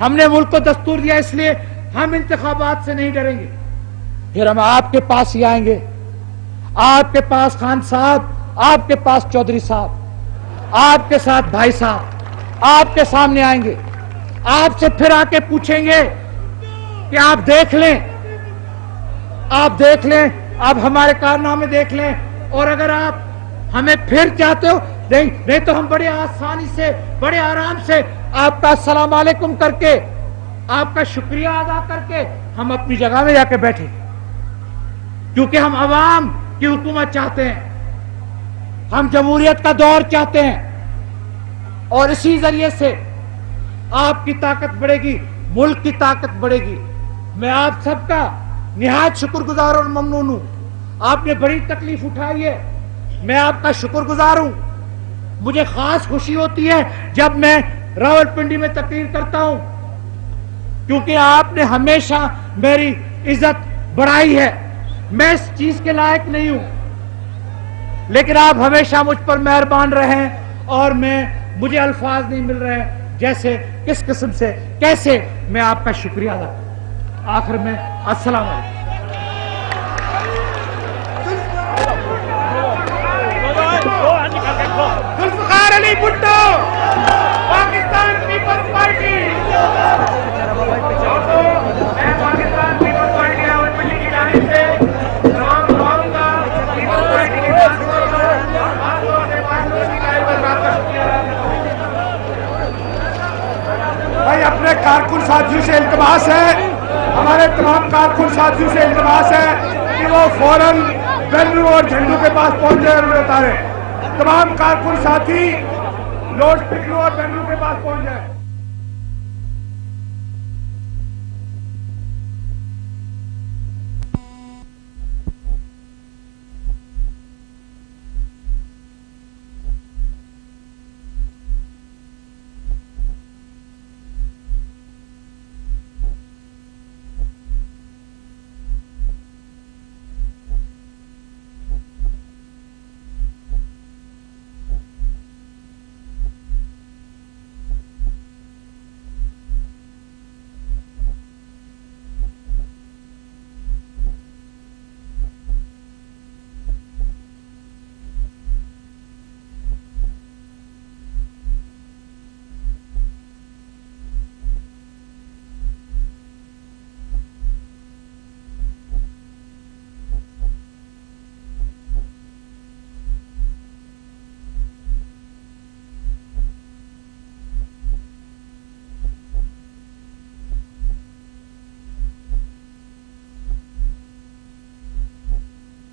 ہم نے ملک کو دستور دیا، اس لیے ہم انتخابات سے نہیں ڈریں گے. پھر ہم آپ کے پاس ہی آئیں گے آپ کے پاس خان صاحب، آپ کے پاس چودھری صاحب، آپ کے ساتھ بھائی صاحب آپ کے سامنے آئیں گے، آپ سے پھر آ کے پوچھیں گے کہ آپ دیکھ لیں، آپ ہمارے کارنامے دیکھ لیں، اور اگر آپ ہمیں پھر چاہتے ہو نہیں تو ہم بڑے آسانی سے بڑے آرام سے آپ کا السلام علیکم کر کے آپ کا شکریہ ادا کر کے ہم اپنی جگہ میں جا کے بیٹھیں، کیونکہ ہم عوام کی حکومت چاہتے ہیں، ہم جمہوریت کا دور چاہتے ہیں، اور اسی ذریعے سے آپ کی طاقت بڑھے گی، ملک کی طاقت بڑھے گی۔ میں آپ سب کا نہایت شکر گزار اور ممنون ہوں، آپ نے بڑی تکلیف اٹھائی ہے، میں آپ کا شکر گزار ہوں۔ مجھے خاص خوشی ہوتی ہے جب میں راولپنڈی میں تقریر کرتا ہوں، کیونکہ آپ نے ہمیشہ میری عزت بڑھائی ہے۔ میں اس چیز کے لائق نہیں ہوں، لیکن آپ ہمیشہ مجھ پر مہربان رہے ہیں، اور مجھے الفاظ نہیں مل رہے جیسے کس قسم سے کیسے میں آپ کا شکریہ ادا کروں۔ آخر میں السلام علیکم۔ Zulfiqar Ali Bhutto, Pakistan Peoples party. میں پاکستان پیپلز پارٹی راولپنڈی کی جانب سے تمام لوگوں کا پیپلز پارٹی کے خاص طور سے آپ کا شکریہ ادا کرتا ہوں۔ بھائی اپنے کارکن ساتھیوں سے التماس ہے، ہمارے تمام کارکن ساتھیوں سے التماس ہے کہ وہ فوراً بینروں اور جھنڈوں کے پاس پہنچ جائے اور انہیں اتاریں۔ تمام کارکن ساتھی لاؤڈ اسپیکروں اور بینروں کے پاس پہنچ جائیں۔